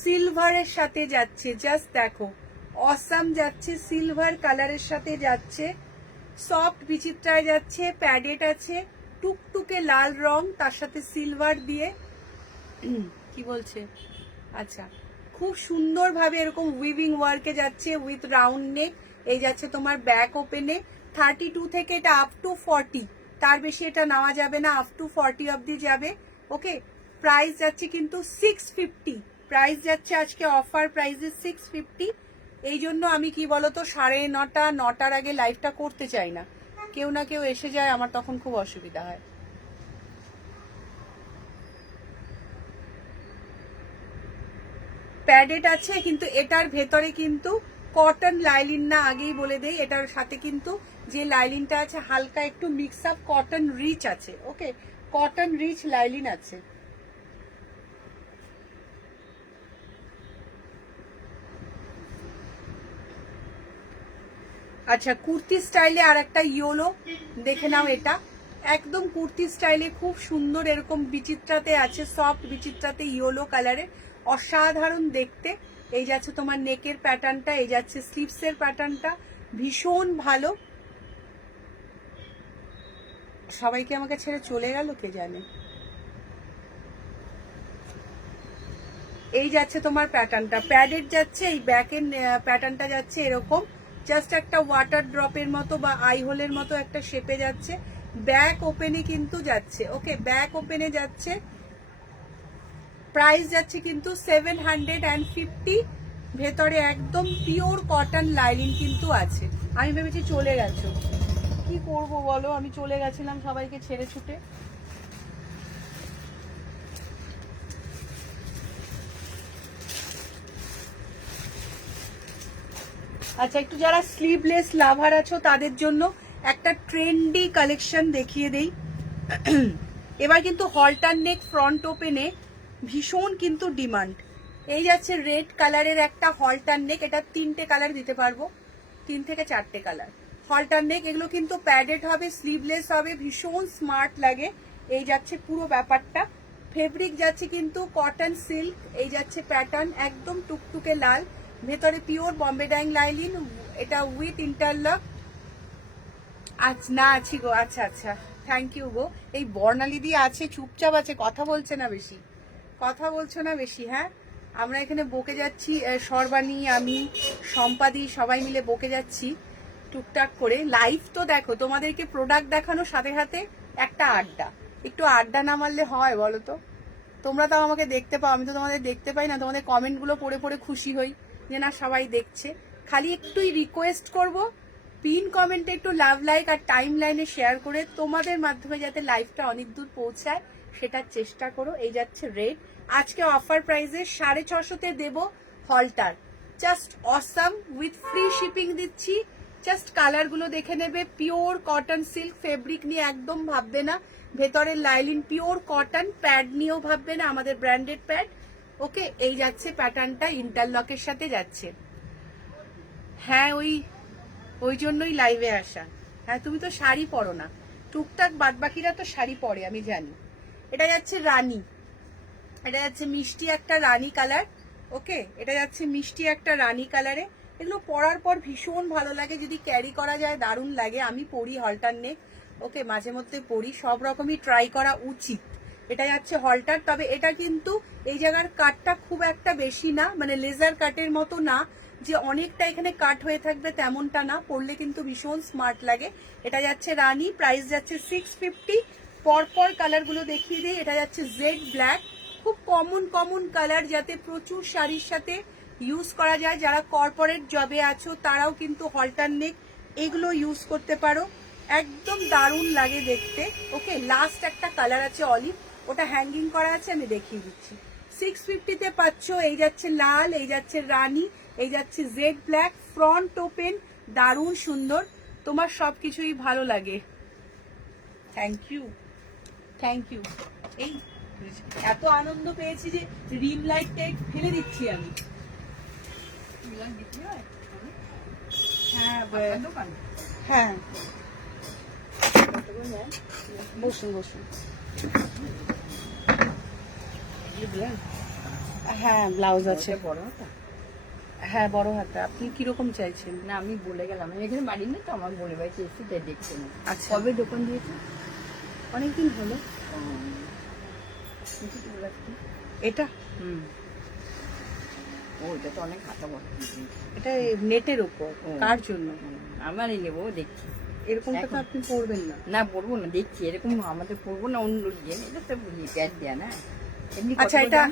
সিলভারের সাথে যাচ্ছে, জাস্ট দেখো, অসাম যাচ্ছে, সিলভার কালারের সাথে যাচ্ছে, সফট বিচিত্রায় যাচ্ছে, প্যাডেট আছে, টুকটুকে লাল রং, তার সাথে সিলভার দিয়ে। কি বলছে? আচ্ছা, খুব সুন্দরভাবে এরকম উইভিং ওয়ার্কে যাচ্ছে উইথ রাউন্ড নেক। এই যাচ্ছে তোমার ব্যাক ওপেনে, 32 থেকে এটা আপ টু 40, তার বেশি এটা নেওয়া যাবে না, আপ টু 40 অবধি যাবে। ওকে, প্রাইস যাচ্ছে কিন্তু 650, প্রাইস যাচ্ছে আজকে অফার প্রাইসে 650। এই জন্য আমি কি বলতো 9:30 9টার আগে লাইভটা করতে চাই না, কেউ না কেউ এসে যায়, আমার তখন খুব অসুবিধা হয়। প্যাডেড আছে কিন্তু এটার ভেতরে কিন্তু কটন লাইলিন না, আগেই বলে দেই, এটার সাথে কিন্তু যে লাইলিনটা আছে হালকা একটু মিক্স আপ কটন রিচ আছে। ওকে, কটন রিচ লাইলিন আছে। আচ্ছা, কুর্তি স্টাইলে আর একটা ইয়োলো দেখে নাও, এটা একদম কুর্তি স্টাইলে খুব সুন্দর, এরকম বিচিত্রাতে আছে, সফট বিচিত্রাতে ইয়োলো কালারের, অসাধারণ দেখতে। এই যাচ্ছে তোমার নেকের প্যাটার্নটা, এই যাচ্ছে স্লিভসের প্যাটার্নটা, ভীষণ ভালো। সবাইকে আমাকে ছেড়ে চলে গেল কে জানে। এই যাচ্ছে তোমার প্যাটার্নটা, প্যাডেড যাচ্ছে, এই ব্যাকের প্যাটার্নটা যাচ্ছে এরকম, জাস্ট একটা ওয়াটার ড্রপের মতো বা আই হোলের মতো একটা শেপে যাচ্ছে, ব্যাক ওপেনে কিন্তু যাচ্ছে। ওকে, ব্যাক ওপেনে যাচ্ছে, প্রাইস যাচ্ছে কিন্তু 750, ভেতরে একদম পিওর কটন লাইনিং কিন্তু আছে। আমি ভেবেছি চলে গেছো, কি করব বলো, আমি চলে গেছিলাম সবাইকে ছেড়ে ছুটে। আচ্ছা, একটু যারা স্লিভলেস লাভার আছো তাদের জন্য একটা ট্রেন্ডি কালেকশন দেখিয়ে দেই। এবার কিন্তু হলটার নেক ফ্রন্ট ওপেনে ভীষণ কিন্তু ডিমান্ড। এই যাচ্ছে রেড কালারের একটা হলটার নেক, এটা 3টে কালার দিতে পারবো, 3 থেকে 4টে কালার হলটার নেক। এগুলো কিন্তু প্যাডেড হবে, স্লিভলেস হবে, ভীষণ স্মার্ট লাগে। এই যাচ্ছে পুরো ব্যাপারটা, ফেব্রিক যাচ্ছে কিন্তু কটন সিল্ক, এই যাচ্ছে প্যাটার্ন একদম টুকটুকে লাল, ভেতরে পিওর বম্বে ডাইং লাইলিন, এটা উইথ ইন্টারলক। আচ্ছা না আছি গো, আচ্ছা আচ্ছা, থ্যাংক ইউ গো। এই বর্ণালী দিয়ে আছে, চুপচাপ আছে, কথা বলছে না বেশি, কথা বলছো না বেশি। হ্যাঁ, আমরা এখানে বকে যাচ্ছি, সর্বাণী, আমি, সম্পাদি সবাই মিলে বকে যাচ্ছি টুকটাক করে। লাইভ তো দেখো, তোমাদেরকে প্রোডাক্ট দেখানোর সাথে সাথে একটা আড্ডা, একটু আড্ডা না মারলে হয় বলো তো? তোমরা তাও আমাকে দেখতে পাও, আমি তো তোমাদের দেখতে পাই না। তোমাদের কমেন্টগুলো পড়ে পড়ে খুশি হই যে না সবাই দেখছে। খালি একটুই রিকোয়েস্ট করব, পিন কমেন্টে একটু লাভ লাইক আর টাইম লাইনে শেয়ার করে তোমাদের মাধ্যমে যাতে লাইভটা অনেক দূর পৌঁছায় সেটার চেষ্টা করো। এই যাচ্ছে রেড, আজকে অফার প্রাইসে 650-তে দেবো halter, just awesome, with free shipping দিচ্ছি। জাস্ট কালারগুলো দেখে নেবে, পিওর কটন সিল্ক ফেব্রিক নিয়ে একদম ভাববে না, ভেতরের লাইলিন পিওর কটন, প্যাড নিয়েও ভাববে না, আমাদের ব্র্যান্ডেড প্যাড। ওকে, এই যাচ্ছে প্যাটার্নটা, ইন্টারলকের সাথে যাচ্ছে। হ্যাঁ, ওই জন্যই লাইভে আসা। হ্যাঁ, তুমি তো শাড়ি পরো না, টুকটাক বাদবাকিরা তো শাড়ি পরে আমি জানি। এটা যাচ্ছে রানী, এটা যাচ্ছে মিষ্টি একটা রানী কালার। ওকে, এটা যাচ্ছে মিষ্টি একটা রানী কালারে। এগুলো পরার পর ভীষণ ভালো লাগে, যদি ক্যারি করা যায় দারুণ লাগে। আমি পরি হলটার নেক, ওকে, মাঝে মধ্যে পরি, সব রকমই ট্রাই করা উচিত। এটা যাচ্ছে হলটার, তবে এটা কিন্তু এই জায়গার কাটটা খুব একটা বেশি না, মানে লেজার কাটের মতো না যে অনেকটা এখানে কাট হয়ে থাকবে, তেমনটা না। পরলে কিন্তু ভীষণ স্মার্ট লাগে। এটা যাচ্ছে রানী, প্রাইস যাচ্ছে 650। পরপর কালারগুলো দেখিয়ে দিই। এটা যাচ্ছে জেড ব্ল্যাক, খুব কমন কালার, যাতে প্রচুর শাড়ির সাথে ইউজ করা যায়। যারা কর্পোরেট জবে আছো তারাও কিন্তু হলটার নেক এগুলো ইউজ করতে পারো, একদম দারুণ লাগে দেখতে। ওকে, লাস্ট একটা কালার আছে অলিভ, ওটা হ্যাঙ্গিং করা আছে, আমি দেখিয়ে দিচ্ছি। 650-তে পাচ্ছ। এই যাচ্ছে লাল, এই যাচ্ছে রানী, এই যাচ্ছে জেড ব্ল্যাক, ফ্রন্ট ওপেন, দারুণ সুন্দর। তোমার সবকিছুই ভালো লাগে। Thank you, thank you. এই এত আনন্দ পেয়েছি যে রিম লাইটটা ফেলে দিচ্ছি আমি। হ্যাঁ হ্যাঁ, বসুন বসুন। হ্যাঁ ব্লাউজ আছে, হ্যাঁ বড় হাতা। আপনি কিরকম চাইছেন? না আমি বলে গেলাম, আমি এখানে বাড়ি নেই তো, আমার বলে বাড়িতে এসে তাই দেখতে না। আচ্ছা, কবে দোকান দিয়েছে? অনেকদিন হলো। এটা ওটা তো অনেক হাতা বড়। এটা নেটের উপর, কার জন্য? আমারই নেবো, দেখছি। এরকমটা তো আপনি পরবেন না। না পরবো না, দেখছি এরকম আমাদের পরবো না, অন্য দিয়ে এটা তো প্যাড দেয়া না এমনি। আচ্ছা, এটা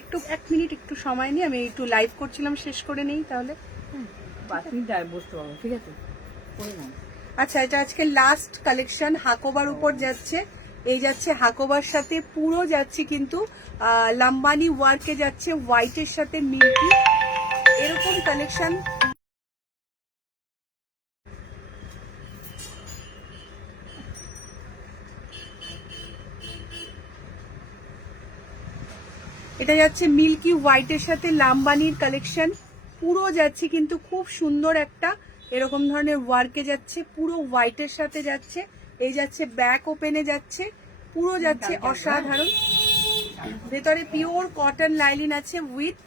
একটু 1 মিনিট একটু সময় নিয়ে, আমি একটু লাইভ করছিলাম, শেষ করে নেই তাহলে। 5 মিনিট বুঝতে পারবো, ঠিক আছে করে নাও। আচ্ছা, এটা আজকে লাস্ট কালেকশন, হাকোবার উপর যাচ্ছে। এই যাচ্ছে হাকোবার সাথে পুরো যাচ্ছে কিন্তু লাম্বানি ওয়ার্কে যাচ্ছে, হোয়াইটের সাথে মিল্কি, এরকম কালেকশন। এটা যাচ্ছে মিল্কি হোয়াইটের সাথে লাম্বানির কালেকশন, পুরো যাচ্ছে কিন্তু খুব সুন্দর একটা এরকম ধরনের ওয়ার্কে যাচ্ছে, পুরো হোয়াইটের সাথে যাচ্ছে। এই যাচ্ছে ব্যাক ওপেনে যাচ্ছে, পুরো যাচ্ছে অসাধারণ। ভেতরে পিওর কটন লাইলিন আছে উইথ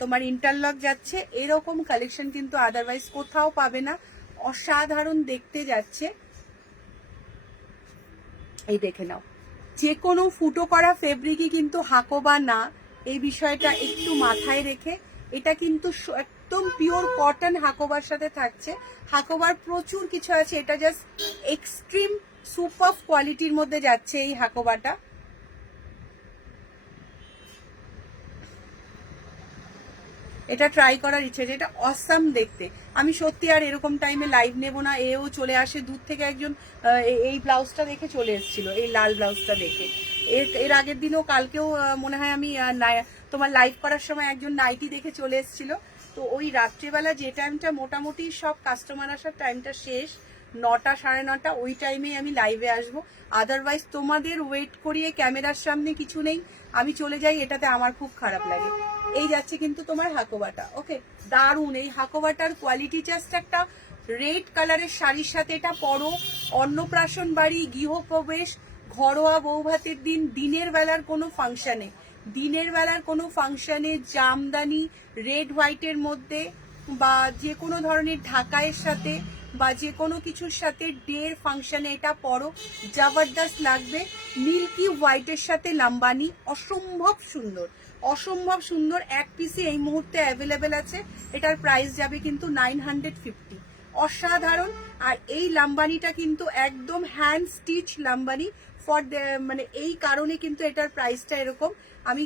তোমার ইন্টারলক যাচ্ছে। এরকম কালেকশন কিন্তু আদারওয়াইজ কোথাও পাবে না, অসাধারণ দেখতে যাচ্ছে। এই দেখে নাও, যে কোনো ফুটো করা ফেব্রিকই কিন্তু হাকোবা না, এই বিষয়টা একটু মাথায় রেখে। এটা কিন্তু একদম পিওর কটন হাকোবার সাথে থাকছে। হাকোবার প্রচুর কিছু আছে, এটা জাস্ট এক্সট্রিম সুপার কোয়ালিটির মধ্যে যাচ্ছে এই হাকোবাটা। এটা ট্রাই করার ইচ্ছে, এটা অসাম দেখতে। আমি সত্যি আর এরকম টাইমে লাইভ নেব না। এও চলে আসে দূর থেকে, একজন এই ব্লাউজটা দেখে চলে এসেছিল, এই লাল ব্লাউজটা দেখে। এর আগের দিনও, কালকেও মনে হয় আমি তোমার লাইভ করার সময় একজন নাইটি দেখে চলে এসেছিল। তো ওই রাত্রেবেলা যে টাইমটা মোটামুটি সব কাস্টমার আসার টাইমটা শেষ, 9টা 9:30, ওই টাইমেই আমি লাইভে আসবো। আদারওয়াইজ তোমাদের ওয়েট করিয়ে ক্যামেরার সামনে কিছু নেই, আমি চলে যাই, এটাতে আমার খুব খারাপ লাগে। এই যাচ্ছে কিন্তু তোমার হাকোবাটা। ওকে, দারুণ এই হাকোবাটার কোয়ালিটি, জাস্ট একটা রেড কালারের শাড়ির সাথে এটা পরো, অন্নপ্রাশন বাড়ি, গৃহপ্রবেশ, ঘরোয়া বৌভাতের দিন, দিনের বেলার কোনো ফাংশনে জামদানি রেড হোয়াইটের মধ্যে, বা যে কোনো ধরনের ঢাকাইয়ের সাথে, বা যে কোনো কিছুর সাথে ডের ফাংশনে এটা পরো, জবরদস্ত লাগবে। মিল্কি হোয়াইটের সাথে লাম্বানি, অসম্ভব সুন্দর। এক পিসে এই মুহূর্তে অ্যাভেলেবেল আছে, এটার প্রাইস যাবে কিন্তু 950, অসাধারণ। আর এই লাম্বানিটা কিন্তু একদম হ্যান্ড স্টিচ লাম্বানি, মানে এই কারণে কিন্তু এটার প্রাইসটা এরকম। আমি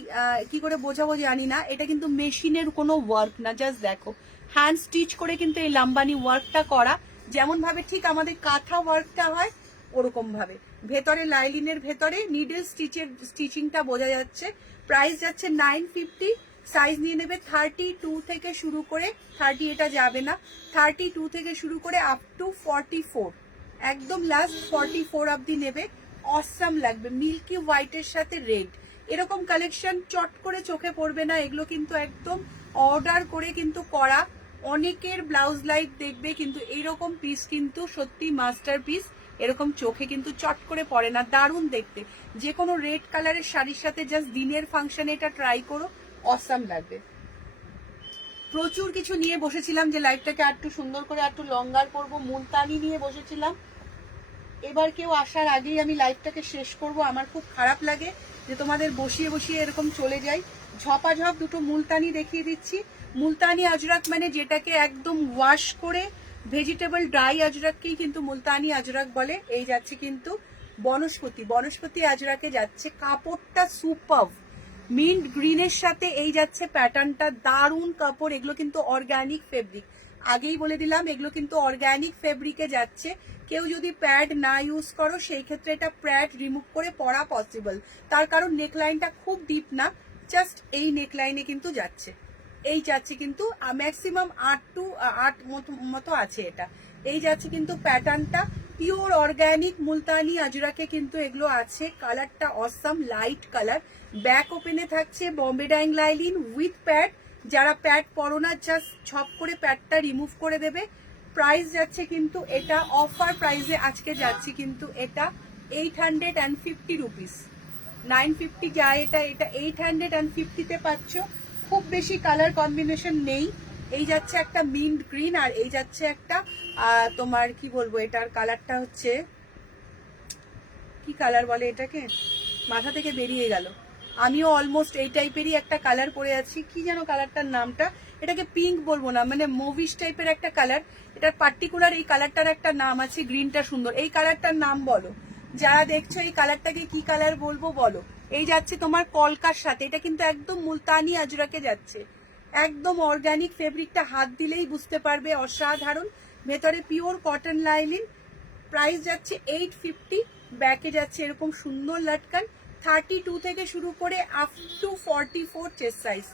কি করে বোঝাবো জানি না, এটা কিন্তু মেশিনের কোনো ওয়ার্ক না, জাস্ট দেখো হ্যান্ড স্টিচ করে কিন্তু এই লাম্বানি ওয়ার্কটা করা, যেমন ভাবে ঠিক আমাদের কাঁথা ওয়ার্কটা হয় ওরকম ভাবে। ভেতরে লাইলিনের ভেতরে নিডল স্টিচিংটা বোঝা যাচ্ছে। প্রাইস যাচ্ছে 950, সাইজ নিয়ে নেবে 32 থেকে শুরু করে, 30 এটা যাবে না, 32 থেকে শুরু করে আপ টু 44, একদম লাস্ট 44 অবধি নেবে। অসাম লাগবে, মিল্কি হোয়াইটের সাথে রেড, এরকম কালেকশন চট করে চোখে পড়বে না। এগুলো কিন্তু একদম অর্ডার করে কিন্তু করা, অনেকের ব্লাউজ লাইভ দেখবে, কিন্তু এইরকম পিস কিন্তু সত্যি মাস্টার পিস। এরকম চোখে কিন্তু চট করে পড়ে না, দারুণ দেখতে। যে কোনো রেড কালারের শাড়ির সাথে জাস্ট দিনের ফাংশনে এটা ট্রাই করো, অসাম লাগবে। প্রচুর কিছু নিয়ে বসেছিলাম যে লাইফটাকে আর একটু সুন্দর করে আর একটু লঙ্গার করবো, মুলতানি নিয়ে বসেছিলাম। এবার কেউ আসার আগেই আমি লাইফটাকে শেষ করব। আমার খুব খারাপ লাগে যে তোমাদের বসিয়ে বসিয়ে এরকম চলে যাই। ঝপাঝপ দুটো মুলতানি দেখিয়ে দিচ্ছি। মুলতানি আজরাক মানে যেটাকে একদম ওয়াশ করে ভেজিটেবল ড্রাই আজরাককেই কিন্তু মুলতানি আজরাক বলে। এই যাচ্ছে কিন্তু বনস্পতি আজরাকে যাচ্ছে। কাপড়টা সুপার মিন্ট গ্রিনের সাথে এই যাচ্ছে প্যাটার্নটা, দারুণ কাপড়। এগুলো কিন্তু অর্গানিক ফেব্রিক, আগেই বলে দিলাম এগুলো কিন্তু অর্গানিক ফেব্রিকে যাচ্ছে। কেউ যদি প্যাড না ইউজ করো সেই ক্ষেত্রে এটা প্যাড রিমুভ করে পরা পসিবল, তার কারণ নেকলাইনটা খুব ডিপ না, জাস্ট এই নেকলাইনে কিন্তু যাচ্ছে। এই যাচ্ছে কিন্তু ম্যাক্সিমাম 8 মতো আছে এটা। এই যাচ্ছে কিন্তু প্যাটার্নটা, পিওর অর্গানিক মুলতানি আজরাকে কিন্তু এগুলো আছে। কালারটা অসাম, লাইট কালার। ব্যাক ওপেনে থাকছে Bombay dyeing lining with pad. যারা প্যাড পরো না জাস্ট ছপ করে প্যাডটা রিমুভ করে দেবে। প্রাইস যাচ্ছে কিন্তু এটা অফার প্রাইসে আজকে যাচ্ছে কিন্তু এটা 850 রুপিস। 950 যায় এটা, এটা 850-তে পাচ্ছ। খুব বেশি কালার কম্বিনেশন নেই। এই যাচ্ছে একটা মিন্ট গ্রিন, আর এই যাচ্ছে একটা তোমার কি বলবো, এটার কালারটা হচ্ছে কি কালার বলে এটাকে, মাথা থেকে বেরিয়ে গেল। আমিও অলমোস্ট এই টাইপেরই একটা কালার পরে আছি, কি যেন কালারটার নামটা, এটাকে পিঙ্ক বলবো না, মানে মুভিশ টাইপের একটা কালার। এটার পার্টিকুলার এই কালারটার একটা নাম আছে, গ্রিনটা সুন্দর। এই কালারটার নাম বলো, যারা দেখছো এই কালারটাকে কি কালার বলবো বলো। এই যাচ্ছে তোমার কলকার সাথে, এটা কিন্তু একদম মুলতানি আজরাকে যাচ্ছে, একদম অর্গানিক ফেব্রিকটা হাত দিলেই বুঝতে পারবে, অসাধারণ। ভেতরে পিওর কটন লাইনিং। প্রাইস যাচ্ছে 850। ব্যাকে যাচ্ছে এরকম সুন্দর লাটকান। 32 থেকে শুরু করে up to 44 chest size,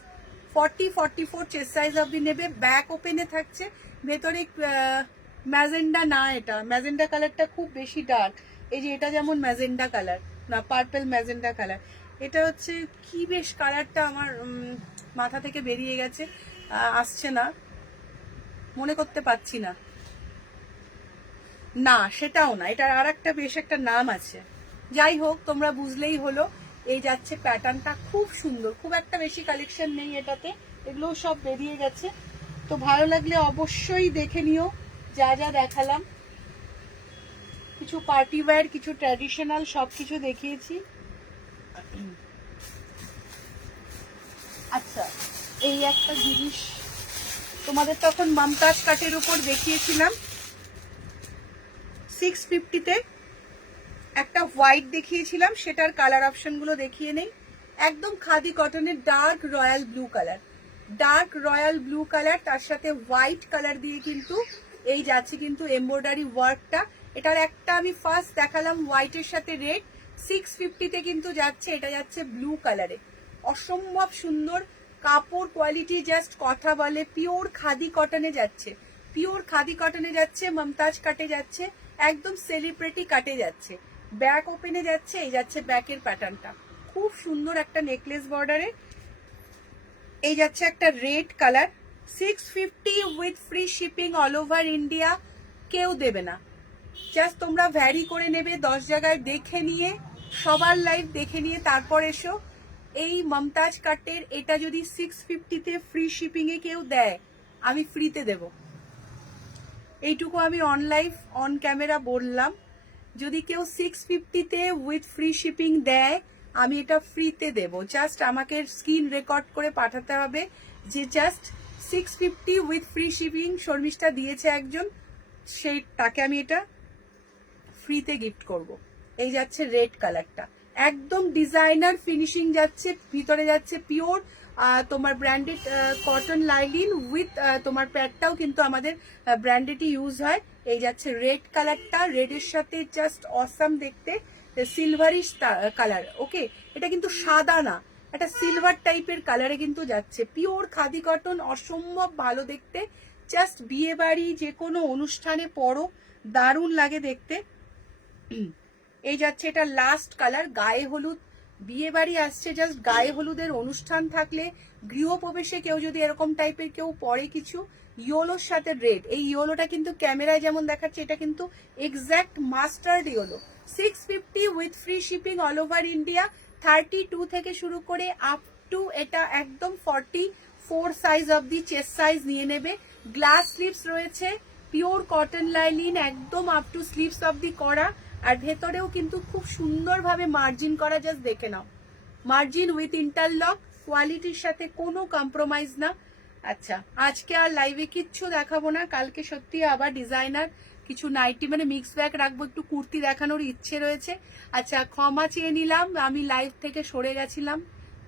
44 chest size অব্দি নেবে। ব্যাক ওপেনে থাকছে। ভেতরে ম্যাজেন্ডা না, এটা ম্যাজেন্ডা কালারটা খুব বেশি ডার্ক। এই যে এটা যেমন ম্যাজেন্ডা কালার না, পার্পল ম্যাজেন্ডা কালার। এটা হচ্ছে কি বেশ কালারটা আমার মাথা থেকে বেরিয়ে গেছে, আসছে না, মনে করতে পারছি না। না সেটাও না, এটার আর একটা বেশ একটা নাম আছে। যাই হোক তোমরা বুঝলেই হলো। এই যাচ্ছে প্যাটার্নটা খুব সুন্দর, খুব একটা বেশি কালেকশন নেই এটাতে, এগুলো সব বেরিয়ে গেছে। তো ভালো লাগলে অবশ্যই দেখে নিও যা যা দেখালাম। কিছু পার্টি ওয়্যার, কিছু ট্র্যাডিশনাল, সবকিছু দেখিয়েছি। আচ্ছা এই একটা জিনিস তোমাদের তখন মমতাজ কাটের উপর দেখিয়েছিলাম 650-তে, একটা হোয়াইট দেখিয়েছিলাম, সেটার কালার অপশন গুলো দেখিয়ে নেই। একদম খাদি কটনের dark royal blue colour, dark royal blue colour, তার সাথে হোয়াইট কালার দিয়ে কিন্তু এই যাচ্ছে কিন্তু এমব্রয়ডারি ওয়ার্কটা। এটার একটা আমি ফার্স্ট দেখালাম হোয়াইটের সাথে রেড, 650-তে কিন্তু যাচ্ছে, এটা যাচ্ছে ব্লু কালারে। অসম্ভব সুন্দর কাপড় কোয়ালিটি, জাস্ট কথা বলে। পিওর খাদি কটনে যাচ্ছে, পিওর খাদি কটনে যাচ্ছে, মমতাজ কাটে যাচ্ছে, একদম সেলিব্রিটি কাটে যাচ্ছে। ব্যাক ওপেনে যাচ্ছে, এই যাচ্ছে ব্যাকের প্যাটার্নটা খুব সুন্দর একটা নেকলেস বর্ডারে। এই যাচ্ছে একটা red colour, 650 with free shipping all over India. কেউ দেবে না, জাস্ট তোমরা ভ্যারি করে নেবে 10 জায়গায় দেখে নিয়ে, সবার লাইভ দেখে নিয়ে তারপর এসো। এই মমতাজ কাটের এটা যদি 650-তে ফ্রি শিপিং এ কেউ দেয়, আমি ফ্রিতে দেব। এইটুকু আমি অন লাইভ অন ক্যামেরা বললাম। যদি কেউ 650-তে উইথ ফ্রি শিপিং দেয়, আমি এটা ফ্রিতে দেব। জাস্ট আমাকে স্ক্রিন রেকর্ড করে পাঠাতে হবে যে just 650 with free shipping Sharmistha দিয়েছে একজন, সেই তাকে আমি এটা ফ্রিতে গিফট করব। এই যাচ্ছে রেড কালারটা, একদম ডিজাইনার ফিনিশিং যাচ্ছে। ভিতরে যাচ্ছে পিওর তোমার ব্র্যান্ডেড কটন লাইলিন উইথ তোমার প্যাডটাও কিন্তু আমাদের ব্র্যান্ডেডই ইউজ হয়। এই যাচ্ছে রেড কালারটা, রেডের সাথে জাস্ট অসাম দেখতে, সিলভারিশ কালার। ওকে, এটা কিন্তু সাদা না, একটা সিলভার টাইপের কালারে কিন্তু যাচ্ছে। পিওর খাদি কটন, অসম্ভব ভালো দেখতে। জাস্ট বিয়ে বাড়ি যে কোনো অনুষ্ঠানে পরো, দারুণ লাগে দেখতে। এই যাচ্ছে এটা লাস্ট কালার, গায়ে হলুদ বিয়ে বাড়ি আসছে, জাস্ট গায়ে হলুদের অনুষ্ঠান থাকলে, গৃহপ্রবেশে কেউ যদি এরকম টাইপের কেউ পরে কিছু, ইয়োলোর সাথে রেড। এই ইয়োলোটা কিন্তু ক্যামেরায় যেমন দেখাচ্ছে, এটা কিন্তু exact mustard yellow. 650 with free shipping all over India. 32 থেকে শুরু করে আপ টু এটা একদম 44 size of the chest size নিয়ে নেবে। গ্লাস স্লিভস রয়েছে, পিওর কটন লাইনিং, একদম up to sleeves of the করা, আর ভেতরেও কিন্তু খুব সুন্দরভাবে মার্জিন করা। জাস্ট দেখে নাও, মার্জিন উইথ ইন্টারলক, কোয়ালিটির সাথে কোনো কম্প্রোমাইজ না। আচ্ছা, আজকে আর লাইভে কিচ্ছু দেখাবো না, কালকে সত্যি আবার ডিজাইনার কিছু নাইটি মানে মিক্স ব্যাগ রাখবো, একটু কুর্তি দেখানোর ইচ্ছে রয়েছে। আচ্ছা, ক্ষমা চেয়ে নিলাম, আমি লাইভ থেকে সরে গেছিলাম,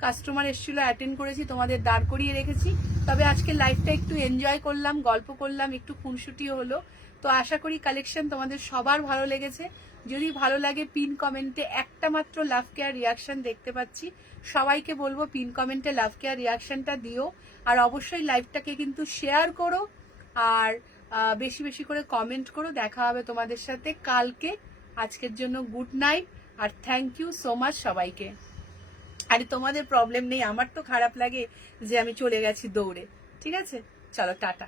কাস্টমার এসেছিল, অ্যাটেন্ড করেছি, তোমাদের দাঁড় করিয়ে রেখেছি। তবে আজকে লাইভটা একটু এনজয় করলাম, গল্প করলাম, একটু খুনসুটিও হলো। তো আশা করি কালেকশন তোমাদের সবার ভালো লেগেছে। যদি ভালো লাগে পিন কমেন্টে একটা মাত্র লাভ কেয়ার রিয়াকশন দেখতে পাচ্ছি, সবাইকে বলবো পিন কমেন্টে লাভ কেয়ার রিয়াকশনটা দিও। আর অবশ্যই লাইভটাকে কিন্তু শেয়ার করো, আর বেশি বেশি করে কমেন্ট করো। দেখা হবে তোমাদের সাথে কালকে। আজকের জন্য গুড নাইট, আর থ্যাংক ইউ সো মাচ সবাইকে। আরে তোমাদের প্রবলেম নেই, আমার তো খারাপ লাগে যে আমি চলে গেছি দৌড়ে। ঠিক আছে, চলো টাটা।